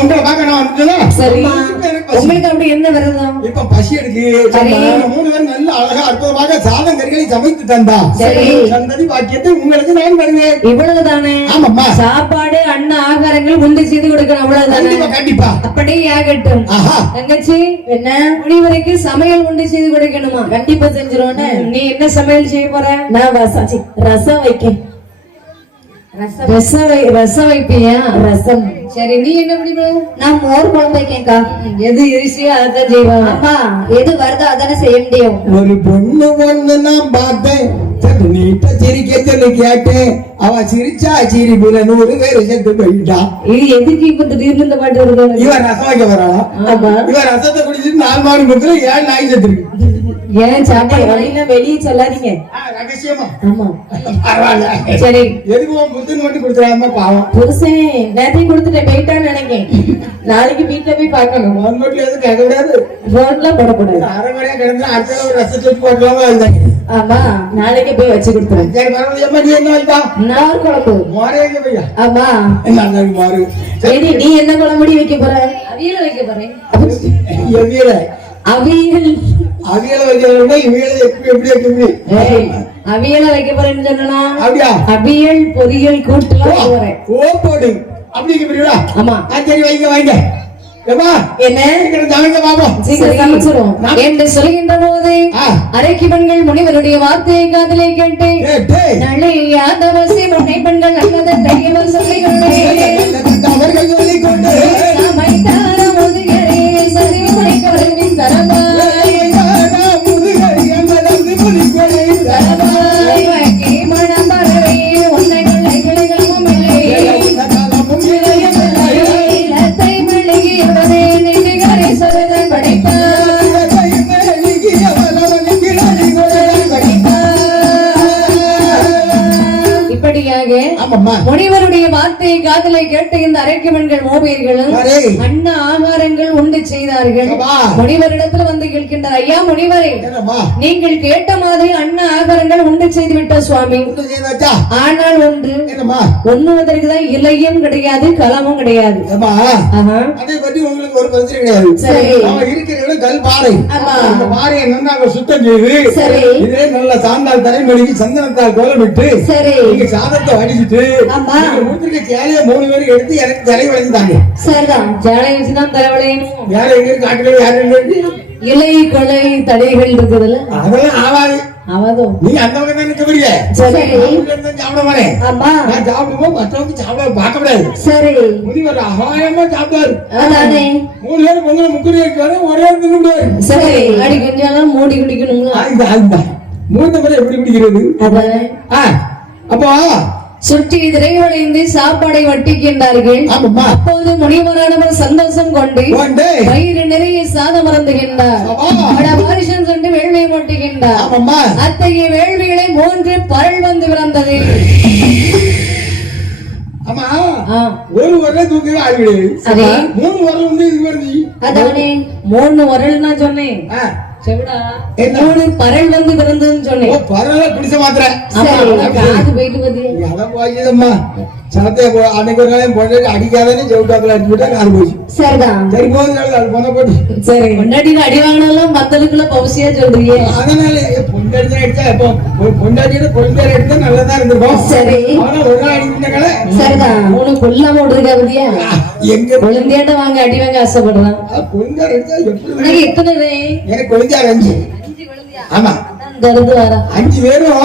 உங்களை பார்க்க நான் வந்துட்டேன். சரி, உங்களுக்கு அப்படி என்ன விரதம்? இப்ப பசி எடுக்கு. 3 பேரும் நல்ல அழகா அற்புதமாக சாதம் கறிகளை சமைத்து தந்தா. சரி, சந்ததி பாக்கியத்தை உங்களுக்கு நான் வருவேன். இவ்வளவுதானே? ஆமாம்மா. சாப்பாடு அன்ன ஆகாரங்கள் உண்டு செய்து கொடுக்கணும், அவ்வளவுதானே? கண்டிப்பா. அப்படியே ஆகட்டும். தங்கச்சி, என்ன முனிவரைக்கு சமையல் உண்டு செய்து கொடுக்கணுமா? கண்டிப்பா செஞ்சிருவோம். நீ என்ன சமையல் செய்ய போற? நான் ரசம் வைக்க. ரசம் வைப்பியா? ரசம். சரி, நீ என்ன பண்ணிப்ப? நான் மோர் குழம்பு வைக்கேன்க்கா. எது ருசியோ அதான் செய்வாங்க. அம்மா, எது வருதோ அதானே செய்ய முடியும். ஒரு பொண்ணு நான் பார்த்தேன், நீட்ட சிரிக்க சொல்லி கேட்டேன். அவ சிரிச்சா சிரிப்புல 100 பேர் செத்து போயிட்டா. இது எதுக்கு இப்ப திடீர்னு இந்த பாட்டு வருது? இவன் ரசம் வைக்க வராளா? இவன் ரசத்தை குடிச்சிட்டு 4 மாடு முக்கிற 7 நாய் செத்து இருக்கு. ஏன் சாப்பாடு வெளியே சொல்லாதீங்க, ரகசியமா. ஆமா, பரவாயில்ல. சரி. எதுவும் புத்தன் மட்டும் கொடுத்துறாம பாவம். புருஷன் நேத்தையும் கொடுத்துட்டேன், போயிட்டான்னு நினைக்கேன். நாளைக்கு வீட்டுல போய் பார்க்கணும். கவர்மெண்ட்ல எதுவும் கேட்க கூடாது, ரோட்ல போடக்கூடாது. அரைமணியா கிடந்தா அடுத்த ஒரு ரசத்தை போடலாமா இருந்தாங்க. ஆமா, நாளைக்கு போய் வச்சு கொடுத்துறேன். சரி, பரவாயில்லையம்மா. நீ என்ன வைப்பா? நான் குழம்பு. மாறே எங்க பையா? ஆமா, நல்ல மாறு. சரி, நீ என்ன குழம்புடி வைக்க போற? அவியல் வைக்க போறேன். எவியல அவியல் அவியல வைக்கிறவங்க இவியல எப்படி அவியல வைக்க போறேன்னு சொன்னா? அப்படியா? அவியல் பொரியல் கூட்டுலாம் போறேன். ஓ போடு. அப்படி புரியுதா? ஆமா. சரி, வைங்க. என்ன சமைச்சிரும் என்று சொல்கின்ற போது அரைக்கி பெண்கள் முனிவருடைய வார்த்தையை காதலை கேட்டு நல்லையாதவசி முனை பெண்கள் நல்லதன் சொல்லிக்கொண்டு சமைத்தார முதுகரை சதிவு முனைக்க வருவின் தரமா மனம் பறவை உன்னை கொள்ளை கிளைகளும் முனிவருடைய வார்த்தையை காதலை கேட்ட இந்த அரைக்கமன்கள் மோபியர்களும் அன்ன ஆகாரங்கள் உண்டு செய்தார்கள். முனிவரிடத்துல வந்து கேட்கின்றார், ஐயா முனிவரே, நீங்கள் கேட்ட மாதிரி அன்ன ஆகாரங்கள் உண்டு செய்து விட்ட சுவாமி. ஆனால் ஒன்று, உண்ணுவதற்குதான் இலையும் கிடையாது, களமும் கிடையாது. அதை பற்றி உங்களுக்கு ஒரு பிரச்சனை கிடையாது. இருக்கிற கல் பாறை, அந்த பாறையை நன்றாக சுத்தம் செய்து இதே நல்ல சாந்தால் தலைமொழிக்கு சந்தனத்தால் கோலமிட்டு சாதத்தை வடிச்சிட்டு சேலையை 3 பேரும் எடுத்து எனக்கு தலை வளைஞ்சாங்க. சரிதான், சேலை வச்சுதான் தலை வளையணும். வேற எங்க காட்டுல யாரு இலை கொலை தடைகள் இருக்குதுல்ல, அதெல்லாம் ஆவாது. அவதும் நீ அந்த பக்கம் தான் நிற்க. சரி, சாப்பிட மாட்டேன். ஆமா, நான் சாப்பிடுவோம், மற்றவங்க சாப்பிட பார்க்க கூடாது. சரி, முனிவர் அபாயமா சாப்பிட்டாரு. அதானே 3 பேர் பொங்கல் முக்குடி இருக்காரு, ஒரே தின்னு. சரி, அடி கொஞ்சம் மூடி குடிக்கணுங்களா? அதுதான் 3 பேர் எப்படி குடிக்கிறது? அப்போ சுற்றி திரைவடைந்து சாப்பாடை வட்டிக்கின்றார்கள். அப்போது முனிவரானவர் சந்தோஷம் கொண்டு வயிறு நிறைய சாதம் மறந்துகின்றார். வாரிசன் சென்று வேள்வியை ஒட்டுகின்றார். அத்தகைய வேள்விகளை 3 பரல் வந்து பிறந்தது. ஆமா, ஒரு வரல தூக்கி ஆகிடு. 3 வரல் வந்து இது வருது. அதானே 3 வரல் நான் சொன்னேன். செவிடா 3 பரல் வந்து பிறந்ததுன்னு சொன்னேன். பரல பிடிச்ச மாத்திர காது போயிட்டு பாத்தியா? அதான் போயிடுதம்மா. சனத்தை அன்னைக்கு ஒரு நாளையும் போட்டு அடிக்காதே செவிட்டாக்குல அடிச்சு விட்டா காது போச்சு. சரிதான், சரி போது அது போன போட்டு. சரி, பொண்டாட்டிக்கு அடி வாங்கினாலும் மத்தளுக்குள்ள பவுசியா சொல்றீங்க. அதனால பொண்டாட்டி தான் அடிச்சா இப்போ பொண்டாட்டியோட பொண்டாட்டி அடிச்சா நல்லதா இருந்திருக்கும். சரி, ஆனா ஒரு நாள் அடிக்கிட்டாங்களே. சரிதான், 3 கொல்லாம விடுறீங்க அப்படியா? எங்க குழந்தையாட்ட வாங்க அடி வாங்க ஆசைப்படுறான். பொண்டாட்டி அடிச்சா எப்படி? எத்தனை? எனக்கு குழந்தையார் 5. ஆமா, 5 பேரும்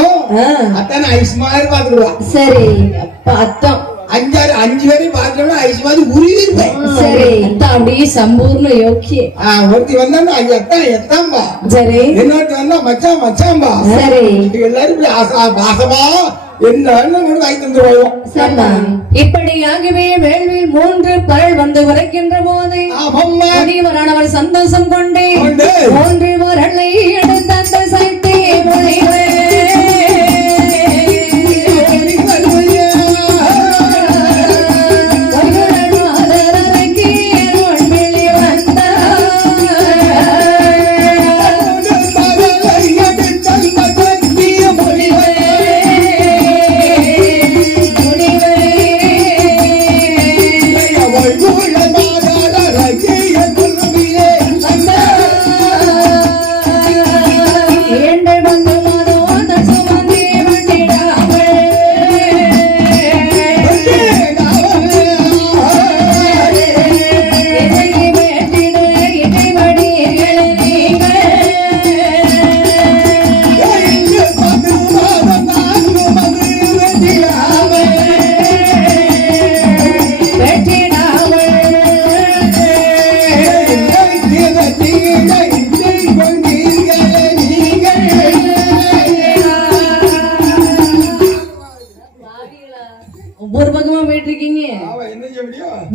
அத்தான ஐஸ் மாதிரி பாத்துக்கிடுவா. சரி, அப்ப அத்தம் 5 பேரையும் பாத்துட்டோம்னா ஐஸ் மாதிரி உருவி இருப்பேன். சரி, அத்தான் அப்படியே சம்பூர்ண யோக்கிய. ஒருத்தி வந்தா அத்தான் எத்தாம்பா. சரி, இன்னொருத்தி வந்தா மச்சான் மச்சாம்பா. சரி, எல்லாரும் இப்படி ஆசமா இப்படியாகவே வேள்வியில் 3 பரல் வந்து உரைக்கின்ற போது முனிவரானவர் சந்தோஷம் கொண்டு 3 பரலை எடுத்த சைத்தே முனிவர் Bye.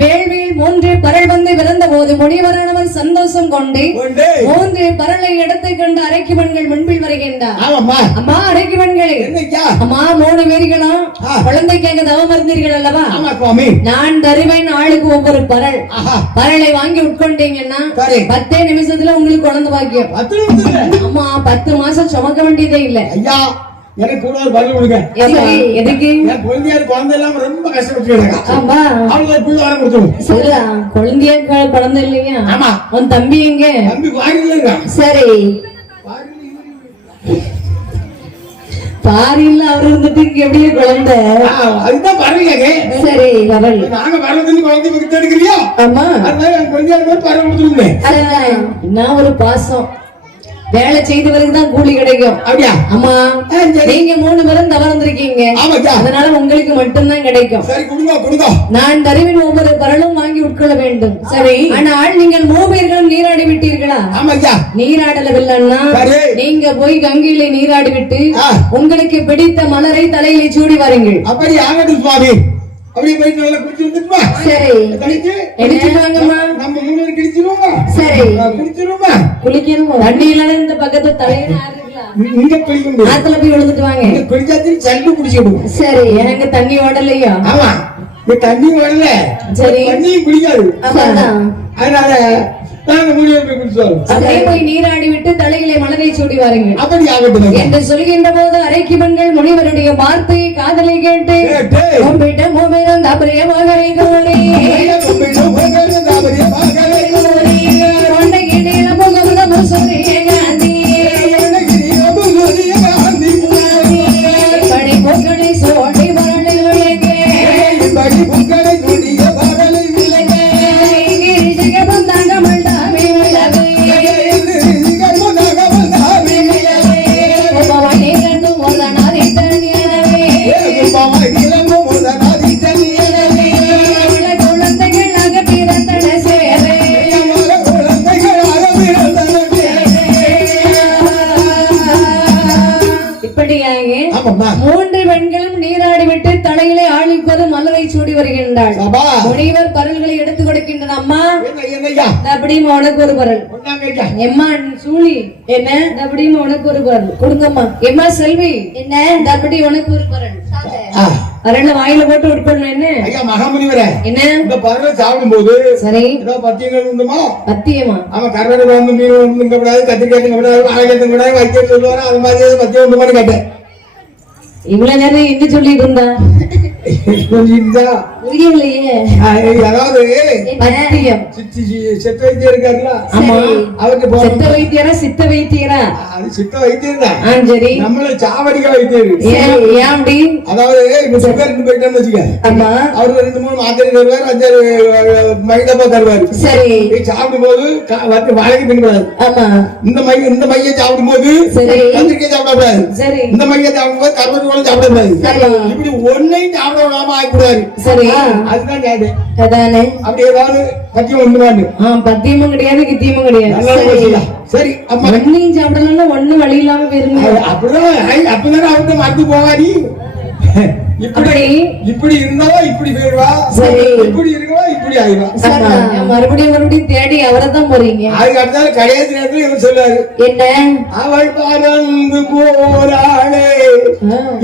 வேள்வியில் 3 பரல் வந்து பிறந்த போது முனிவரானவர் சந்தோஷம் கொண்டு 3 பரலை எடுத்து கொண்டு அரைக்கு பெண்கள் முன்பில் வருகின்றார். அம்மா அரைக்கு பெண்களே, அம்மா 3 பேர்களும் குழந்தைக்காக தவம் இருந்தீர்கள் அல்லவா? நான் தருவேன் ஆளுக்கு ஒவ்வொரு பரல். பரலை வாங்கி உட்கொண்டீங்கன்னா 10 நிமிஷத்துல உங்களுக்கு குழந்தை பாக்கியம். அம்மா 10 மாசம் சுமக்க வேண்டியதே இல்ல. ஐயா எனக்கு கூட ஒரு பதில் கொடுங்க. எதுக்கு? என் குழந்தையார் குழந்தை எல்லாம் ரொம்ப கஷ்டப்பட்டு ஆமா அவங்களுக்கு புள்ள வர கொடுத்துருவோம். குழந்தைய குழந்தை இல்லையா? ஆமா. உன் தம்பி எங்க? தம்பி வாரில இருக்கான். சரி, பாரில அவர் இருந்துட்டு இங்க எப்படியே குழந்தை? அதுதான் பரவாயில்லைங்க. சரி, வரல் நாங்க பரவத்துக்கு குழந்தை பக்கத்து எடுக்கலையா? ஆமா. அதனால என் குழந்தையார் பரவ கொடுத்துருந்தேன். என்ன ஒரு பாசம். வேலை செய்தவருக்கு தான் கூலி கிடைக்கும். அப்படியா? ஆமா. நீங்க 3 பேரும் தவறு வந்திருக்கீங்க, அதனால உங்களுக்கு மட்டும்தான் கிடைக்கும். சரி, கொடுங்க கொடுங்க. நான் தருவின் ஒவ்வொரு பரலும் வாங்கி உட்கொள்ள வேண்டும். சரி, ஆனால் நீங்கள் 3 பேர்களும் நீராடி விட்டீர்களா? ஆமாய்யா. நீராடலவில்லைன்னா நீங்க போய் கங்கையில நீராடி விட்டு உங்களுக்கு பிடித்த மலரை தலையிலே சூடி வாருங்கள். அப்படி ஆகட்டும் சுவாமி. அப்படியே போயிட்டு நல்லா குடிச்சு வந்துட்டுமா? சரி, குடிச்சுவாங்கம்மா. நம்ம 3 பேரும் குடிச்சிருவோமா? சரி, குடிச்சிருவோமா? குளிக்கணும். தண்ணி இல்லைன்னா இந்த பக்கத்து தலையில ஆறுங்களா? இங்க குளிக்க முடியாது. ஆத்துல போய் விழுந்துட்டு வாங்க. இங்க குளிச்சாச்சு சல்லு குடிச்சிடுவோம். சரி, எனக்கு தண்ணி ஓடலையா? ஆமா, இந்த தண்ணி ஓடல. சரி, தண்ணியும் குடிக்காது. அதனால நாங்க 3 பேரும் போய் குடிச்சோம். அப்படியே போய் நீராடி விட்டு தலையிலே மலரை சூடி வாருங்கள். அப்படி ஆகட்டும் என்று சொல்கின்ற போது அரைக்கு பெண்கள் முனிவருடைய வார்த்தையை காதலை கேட்டு கும்பிட்ட மூவரும் தபரிய மகரை கோரி கொண்டைக்கு நீல முகமுக சூரிய காந்தி படி பொக்கடை சோடி வரலை விளங்கே படி பொக்கடை சோடிய வரலை விளங்கே கிரிஜக பந்தாங்க மண்டாமே விளவே பவானி கண்டு மோதனாரி தனியவே மோதனாரி தனியவே குழந்தைகளாக பிறந்தன சேரே இப்படியாக 3 பெண்களும் நீராடி விட்டு தலையிலே ஆளுக்கு ஒரு மலரை சூடி வருகின்றாள். முனிவர் பரல்களை எடுத்துக் கொடுக்கின்றன. அம்மா அப்படிமா உனக்கு ஒரு பரல். எம்மா சூழி என்ன அப்படிமா உனக்கு ஒரு பரல் கொடுங்கம்மா. எம்மா செல்வி என்ன அப்படி உனக்கு ஒரு பரல். பரல்ல வாயில போட்டு உட்கொள்ளணும். என்ன ஐயா மகாமுனிவரே, என்ன இந்த பரலை சாப்பிடும் போது சரி ஏதோ பத்தியங்கள் உண்டுமா? பத்தியமா? ஆமா, கருவாடு குழம்பு, மீன் உண்டுங்க கூடாது, கத்திரிக்காய் கூடாது, வாழைக்காய் கூடாது, வைக்க சொல்லுவாரு. அது மாதிரி பத்தியம் உண்டுமான்னு கேட்டேன். இவ்வளவு நேரம் என்ன சொல்லிட்டு இருந்தா? புரியலையே. அதாவது சித்த வைத்தியம் இருக்காருல்ல, சித்த வைத்தியரா சித்த வைத்தியரா? அது சித்த வைத்தியம் தான். சரி, நம்மள சாவடிக்க வைத்தியர். ஏன் அப்படி? அதாவது இப்ப சுகர் போயிட்டேன்னு வச்சுக்க, அவரு 2-3 மாத்திரை தருவாரு, 5 மைதப்பா தருவாரு. சரி, சாப்பிடும் போது வாழைக்கு தின்னக்கூடாது. ஆமா, இந்த மைய சாப்பிடும் போது கத்திரிக்காய் சாப்பிடக்கூடாது. சரி, இந்த மைய சாப்பிடும் போது கருவாடு சாப்பிடக்கூடாது. இப்படி ஒன்னையும் சாப்பிட விடாம ஆகிக்கூடாது. சரி, அதுதான் கேட்டேன். அதானே, அப்படி ஏதாவது பத்தியம் உண்டுமான்னு? பத்தியமும் கிடையாது, கித்தியமும் கிடையாது. சரி, அப்ப ஒன்னையும் சாப்பிடலாம், ஒண்ணு வழி இல்லாம போயிருங்க. அப்படிதான் அப்பதானே அவர்கிட்ட மறந்து போவாரி. இப்படி இருந்தாவா இப்படி போயிடுவா, இப்படி இருக்கவா இப்படி ஆயிடுவா. மறுபடியும் தேடி அவரை தான் போறீங்க. அதுக்கு அடுத்தாலும் கடைசி நேரத்தில் இவர் சொல்லுவாரு, என்ன அவள் பறந்து போறாளே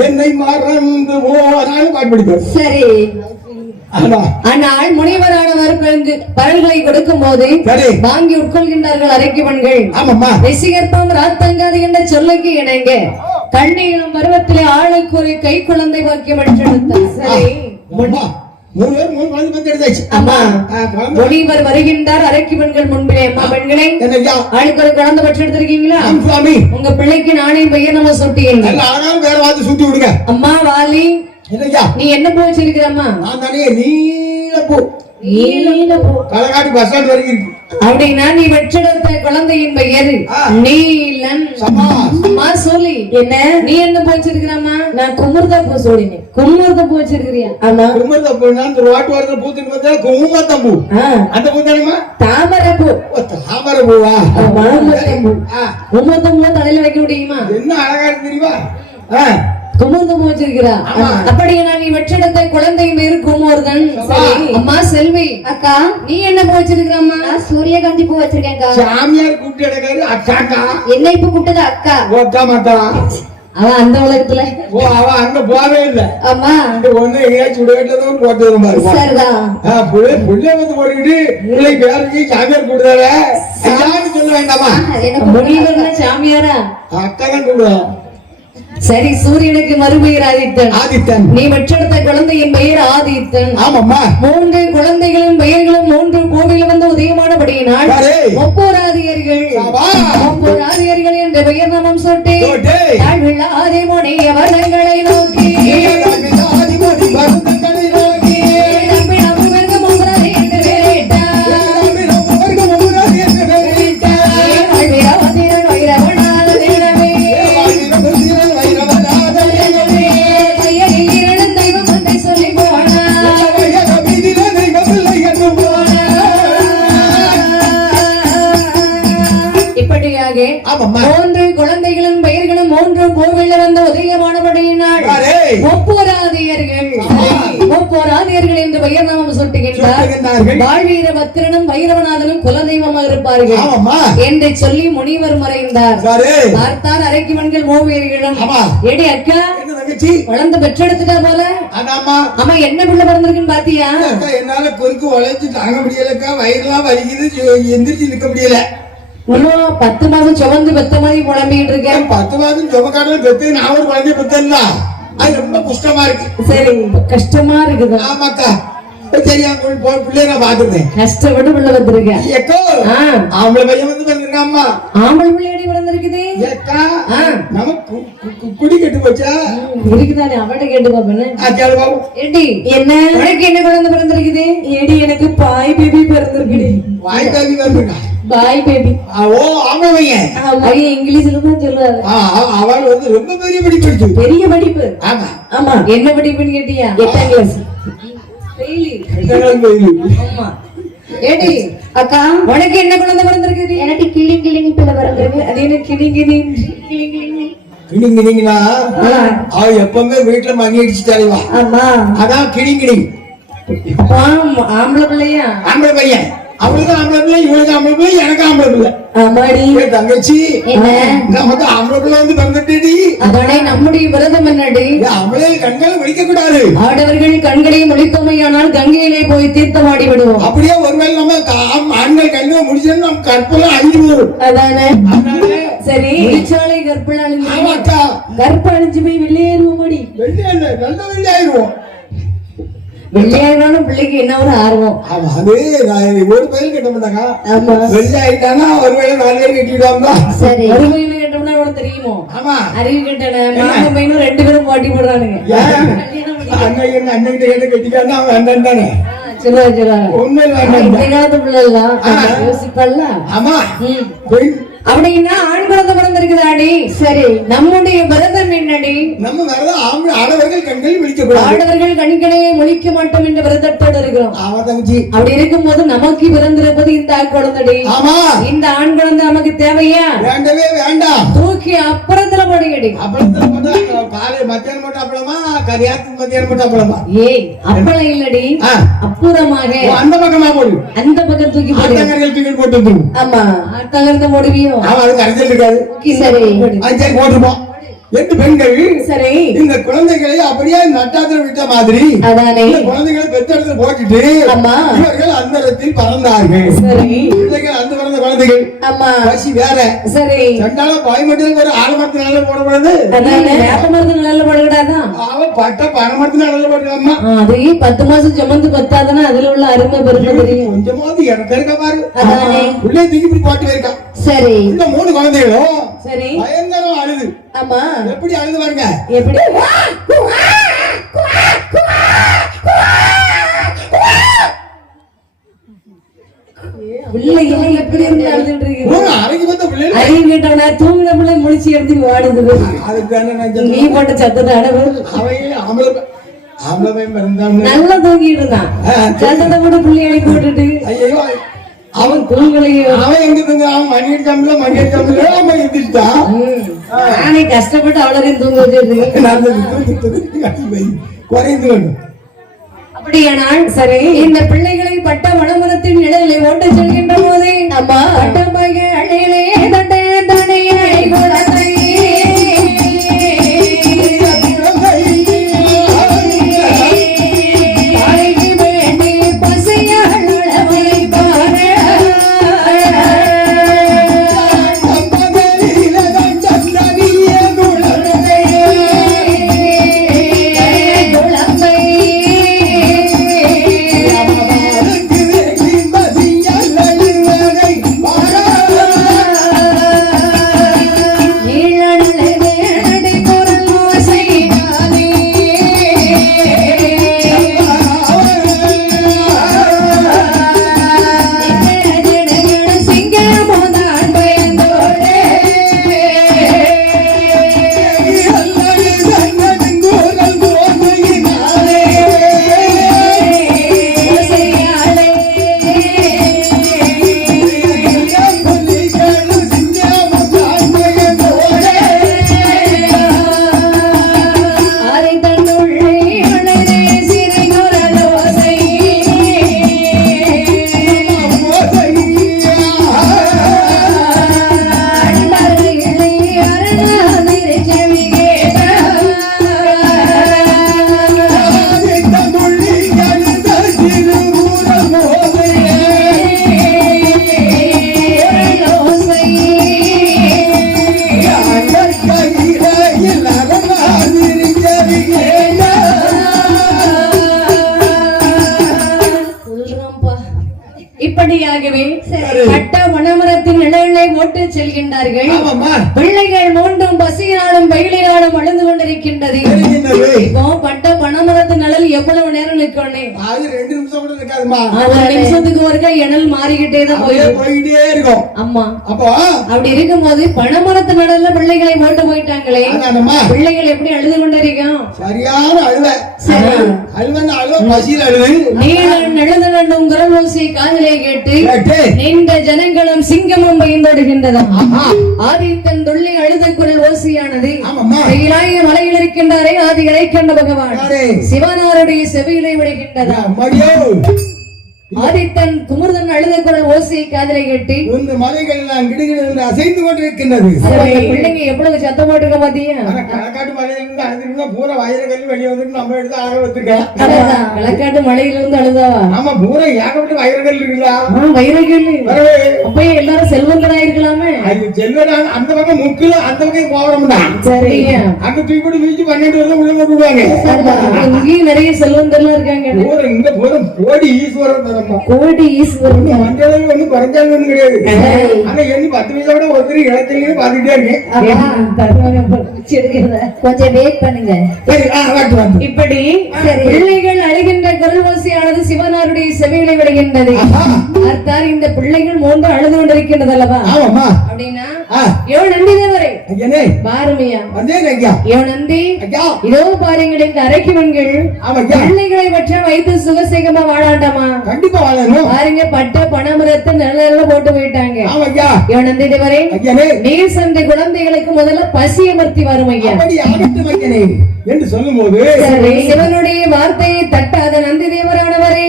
என்னை மறந்து போறான்னு பாட்டு பிடிப்பார். சரி, ஆனால் முனிவரானவர் பரல்களை கொடுக்கும் போது வாங்கி உட்கொள்கின்றார்கள் அரைக்கு பெண்கள். ரிஷிகற்பம் ராத்தங்காது என்ற சொல்லுக்கு இணங்க கண்ணியிலும் பருவத்திலே ஆளுக்கு ஒரு கை குழந்தை பாக்கியம் எடுத்தார். சரி, முனிவர் வருகின்றார் அரைக்கு பெண்கள் முன்பே. அம்மா பெண்களே, ஆளுக்கு ஒரு குழந்தை பற்றி எடுத்திருக்கீங்களா? உங்க பிள்ளைக்கு நானே பெயர் நம்ம சுட்டிங்க. வேற வார்த்தை சுட்டி விடுங்க. அம்மா வாலி, நீ என்ன பூ வச்சிருக்கிறம்மா? நான் தானே நீலப்பூ. நீலப்பூ களகாட்டி பஸ் ஸ்டாண்ட் வரைக்கும் இருக்கு. அப்படின்னா நீ வெற்றெடுத்த குழந்தையின் பெயர் நீலன். அம்மா சொல்லி, என்ன நீ என்ன பூ வச்சிருக்கிறம்மா? நான் குமுர்தா பூ சொல்லினேன். குமுர்தா பூ வச்சிருக்கிறியா? ஆமா, குமுர்தா பூனா இந்த ரோட்டு வரது பூத்துட்டு பார்த்தா குமுமத்தம் பூ. அந்த பூ தானேமா? தாமரை பூ. தாமரை பூவா? குமுமத்தம் பூ. குமுமத்தம் பூ தலையில வைக்க முடியுமா? என்ன அழகா இருக்கு தெரியுமா? குமுதம் வச்சிருக்கிறா. அப்படியே நீ வெற்றிடத்தை குழந்தை பேரு குமோர்தன். அம்மா செல்வி அக்கா, நீ என்ன பூ வச்சிருக்கிறம்மா? நான் சூரியகாந்தி பூ வச்சிருக்கேன்க்கா. சாமியார் கூப்பிட்டு எடுக்காரு அக்காக்கா. என்ன இப்ப கூப்பிட்டது அக்கா? ஓக்கா மாட்டா. அவன் அந்த உலகத்துல அவ அங்க போவே இல்ல. அம்மா ஒண்ணு எங்கேயாச்சும் சுடுகாட்டுலதான் போட்டு பாரு. சரிதான். புள்ள வந்து போட்டுக்கிட்டு பிள்ளை பேருக்கு சாமியார் கூப்பிடுதாரு சொல்ல வேண்டாமா? முனிவர்னா சாமியாரா? அக்கா தான் கூப்பிடுவோம். சரி, சூரியனுக்கு மறுபெயர் ஆதித்தன். ஆதித்தன். நீ பெற்றெடுத்த குழந்தையின் பெயர் ஆதித்தன். ஆமாம்மா. 3 குழந்தைகளும் பெயர்களும் 3 கோவில வந்து உதயமானபடியினால் ஒப்போராதியர்கள் என்ற பெயர் நாமம் சூட்டி ஆதிமுனிய வருடங்களை நோக்கி மூன்று குழந்தைகளும் பெயர்களும் 3 கோவில வந்து உதயமானபடியினால் ஒப்போராதியர்கள் என்று பெயர் நாமம் சுட்டுகின்றார். வாழ்வீர பத்திரனும் பைரவநாதனும் குலதெய்வமாக இருப்பார்கள் என்று சொல்லி முனிவர் மறைந்தார். பார்த்தார் அரைக்குமன்கள் மூவியர்களும். ஏடி அக்கா, குழந்தை பெற்றெடுத்துட்டா போல. அம்மா என்ன பிள்ளை பிறந்திருக்குன்னு பாத்தியா? என்னால குறுக்கு உழைச்சு தாங்க முடியலக்கா. வயிறுலாம் வலிக்குது, எந்திரிச்சு நிக்க முடியல. இன்னும் 10 மாசம் சுமந்து பெத்த மாதிரி புலம்பிட்டு இருக்கேன். 10 மாசம் சுமக்காட்டில பெத்து நான் ஒரு குழந்தை பெத்தல. அது ரொம்ப கஷ்டமா இருக்கு. சரி, கஷ்டமா இருக்குது. ஆமாக்கா. சரியா பிள்ளைய நான் பாத்துட்டேன். கஷ்டப்பட்டு பிள்ளை வந்திருக்கேன். ஆம்பளை பையன் வந்து வந்திருக்காம்மா. ஆம்பளை பிள்ளையடி வந்திருக்குது. நமக்கு குடி கெட்டு போச்சா? இருக்குதானே, அவட்ட கேட்டு பாப்பேன்னு. ஏடி என்ன உனக்கு என்ன குழந்தை பிறந்திருக்குது? ஏடி எனக்கு பாய் பேபி பிறந்திருக்குடி. பாய் பேபி பிறந்திருக்கா? Boy baby. ஓ ஆமா பையன். பையன் இங்கிலீஷ்ல தான் சொல்லுவாரு. அவள் வந்து ரொம்ப பெரிய படிப்பு படிச்சு. பெரிய படிப்பு. ஆமா ஆமா. என்ன படிப்புன்னு கேட்டியா? 8ஆம் கிளாஸ். ஆமா. ஏடி அக்கா, உனக்கு என்ன குழந்தை பிறந்திருக்குது? எனக்கு கிளி கிளிங் பிள்ளை பிறந்திருக்கு. அது என்ன கிளி கிளி கிளி கிளி கிளிங்கினா? அவ எப்பவுமே வீட்டுல மணி அடிச்சுட்டாளிவா. ஆமா, அதான் கிளிங்கிளி. ஆம்பளை பிள்ளையா? ஆம்பளை பையன். அவளுக்கு ஆம்பளை பிள்ளை, இவளுக்கு ஆம்பளை பிள்ளை, எனக்கு ஆம்பளை பிள்ளை. ஆமாடி தங்கச்சி, நமக்கு ஆம்பளை பிள்ளை வந்து பிறந்துட்டு அதனை நம்முடைய விரதம் என்னடி? அவளே கண்களை முடிக்க கூடாது. ஆடவர்கள் கண்களை முடித்தோமையானால் கங்கையிலே போய் தீர்த்தமாடி விடுவோம். அப்படியே ஒருவேளை நம்ம ஆண்கள் கண்களை முடிச்சோம் நம்ம கற்பனை அழிஞ்சு போடும். அதானே. சரி, முடிச்சாலே கற்பனை அழிஞ்சு கற்ப அழிஞ்சு போய் வெளியேறுவோம். மடி வெளியே நல்ல வெளியாயிருவோம். வெள்ளையாயினாலும் பிள்ளைக்கு என்ன ஒரு ஆர்வம். அது ஒரு பையன் கட்ட மாட்டாங்க. வெள்ளையாயிட்டானா ஒரு பையன் 4 பேர் கட்டிடுவாங்க. சரி, ஒரு பையன் கட்டோம்னா எவ்வளவு தெரியுமோ? ஆமா, அறிவு கட்டன மாமா பையனும் 2 பேரும் போட்டி போடுறானுங்க. அண்ணன் அண்ணன் கிட்ட கட்டிக்கானா அவன் அண்ணன் தானே. சொல்லுவாங்க சொல்லுவாங்க. இந்த காலத்து பிள்ளை எல்லாம் யோசிப்பல்ல. ஆமா. அப்படின்னா ஆண் குழந்தை பிறந்திருக்குதாடி? சரி, நம்முடைய விரதம் என்னடி? நம்ம விரதம் ஆடவர்கள் கண்களை முழிக்க ஆடவர்கள் கண்களை முழிக்க மாட்டோம் என்ற விரதத்தோடு இருக்கிறோம். அப்படி இருக்கும் போது நமக்கு பிறந்திருப்பது இந்த ஆண் குழந்தை. இந்த ஆண் குழந்தை நமக்கு தேவையா? வேண்டவே வேண்டாம். தூக்கி அப்புறத்துல போடுங்கடி. அப்புறத்துல போட்டா காலை மத்தியானம் மட்டும் அப்பளமா, கரியாத்து மத்தியானம் மட்டும் அப்பளமா? ஏய், அப்பளம் இல்லடி, அப்புறமாக அந்த பக்கமா போடு. அந்த பக்கம் தூக்கி போட்டு. ஆமா, தகர்ந்த முடியும். அது கரைச்சல் இருக்காது. சரி போட்டுப்போம். 8 பெண்கள் சரி இந்த குழந்தைகளை அப்படியே நட்டாத்துல விட்ட மாதிரி குழந்தைகளை பெற்றெடுத்து போட்டுட்டு இவர்கள் அந்தரத்தில் பறந்தார்கள். பிள்ளைகள் அந்த பிறந்த குழந்தைகள் பசி வேற. சரி, சண்டால பாய் மட்டும் ஒரு ஆலமரத்து நல்ல போடக்கூடாது. நல்ல போடக்கூடாதா? அவன் பட்ட பணமரத்து நல்ல போட்டுக்கம்மா. அது 10 மாசம் சுமந்து பத்தாதுன்னா அதுல உள்ள அருமை பெருமை தெரியும். கொஞ்சமாவது இடத்த இருக்க பாரு. பிள்ளைய தூக்கி இப்படி போட்டு வைக்கான். சரி, இந்த 3 குழந்தைகளும் சரி பயங்கரம் அழுது. ஆமா, எப்படி அழுது பாருங்க. எப்படி பிள்ளை எப்படி இருந்து அழுதுட்டு இருக்கு? அரைக்கு பார்த்த பிள்ளை அறிவு கேட்டவனா தூங்குன பிள்ளை முழிச்சு எடுத்து வாடுது. நீ போட்ட சத்தத்தான அவையே நல்லா தூங்கிட்டு இருந்தான். சத்தத்தை கூட பிள்ளை எழுப்பி விட்டுட்டு ஐயோ அவன் தூங்கலையோ அவன் எங்க தூங்க அவன் மணி அடிச்சாமல அவன் எந்திரிட்டான் நானே கஷ்டப்பட்டு அவ்வளவு தூங்க வச்சிருக்கேன் குறைந்து வேண்டும் அப்படியானால் சரி இந்த பிள்ளைகளை பட்ட மனமரத்தின் நிழலை ஓட்டு செல்கின்ற போதே அம்மா பட்டமாக அழையிலே தட்டே தனையை குழந்தை தாய்க்கு வேண்டி பசியாள் உழவை பாரு இப்படியாகவே பட்ட மணமரத்தின் நிழலை ஓட்டு செல்கின்றார்கள் பிள்ளைகள் மூன்றும் பசியினாலும் வெயிலினாலும் அழுந்து கொண்டிருக்கின்றது இப்போ பட்ட பனமரத்தின் நிழல் எவ்வளவு நேரம் நிற்கணும் 2 நிமிஷம் கூட நிக்காதுமா 1 நிமிஷத்துக்கு ஒருக்கா இணல் மாறிக்கிட்டே தான் போயிட்டே இருக்கும் அம்மா அப்போ அப்படி இருக்கும்போது பனமரத்து நிழல்ல பிள்ளைகளை ஓட்டு போயிட்டாங்களே பிள்ளைகள் எப்படி அழுது கொண்டிருக்கோம் சரியான அழுவ பசியில் அழுது நீளன் எழுத வேண்டும் குரல் ஓசை காதலை கேட்டு நீண்ட ஜனங்களும் சிங்கமும் பயந்தோடுகின்றதாம் ஆதித்தன் துள்ளி அழுத குரல் ஓசையானது கையிலாய மலையில் இருக்கின்றாரே ஆதி இறைக்கின்ற பகவான் சிவனாருடைய செவியிலை விடுகின்றதா ஆதித்தன் குமுர்தன் அழுத குரல் ஓசையை காதலை கேட்டு இந்த மலைகள் எல்லாம் கிடுகிடு அசைந்து கொண்டிருக்கின்றது பிள்ளைங்க எவ்வளவு சத்தம் போட்டிருக்க பாத்தீங்க களக்காட்டு மலையிலிருந்து அழுதுருந்தா பூரா வயிறுகள் வெளியே வந்துட்டு நம்ம எடுத்து ஆக வச்சிருக்கோம் களக்காட்டு மலையிலிருந்து அழுதாவா ஆமா பூரா ஏகப்பட்ட வயிறுகள் இருக்குல்ல வயிறுகள் அப்பயே எல்லாரும் செல்வங்களா இருக்கலாமே அது செல்வனா அந்த பக்கம் முக்கில அந்த பக்கம் போறோம்டா சரி அங்க தூக்கி வீச்சு 12 வருஷம் உள்ள போடுவாங்க இங்கேயும் நிறைய செல்வந்தர்லாம் இருக்காங்க பூரா இந்த பூரா கோடி ஈஸ்வரன் கோடி ஈஸ்வரன் மஞ்சள் ஒண்ணு குறைஞ்சாலும் ஒண்ணு கிடையாது ஆனா எண்ணி 10 வயசோட ஒருத்தர் இளத்திலையும் பாத்துட்டே இருக்கேன் கொஞ்சம் வெயிட் பண்ணுங்க இப்படி பிள்ளைகள் அழுகின்ற குரல் ஓசையானது சிவனாருடைய செவிகளை விடுகின்றது பார்த்தார் இந்த பிள்ளைகள் மூன்று அழுது கொண்டிருக்கின்றது அல்லவா அப்படின்னா நந்தி தேவரே பாருமையா நந்தி இதோ பாருங்கள் இந்த அரைக்குமன்கள் பிள்ளைகளை பற்ற வைத்து சுகசேகமா வாழாண்டாமா கண்டிப்பா வாழணும் பாருங்க பட்ட பணமரத்தை நல்ல போட்டு போயிட்டாங்க நந்தி தேவரே நீர் சென்ற குழந்தைகளுக்கு முதல்ல பசி அமர்த்தி வரும் ஐயா என்று சொல்லும் போது சிவனுடைய வார்த்தையை தட்டாத நந்தி தேவரானவரே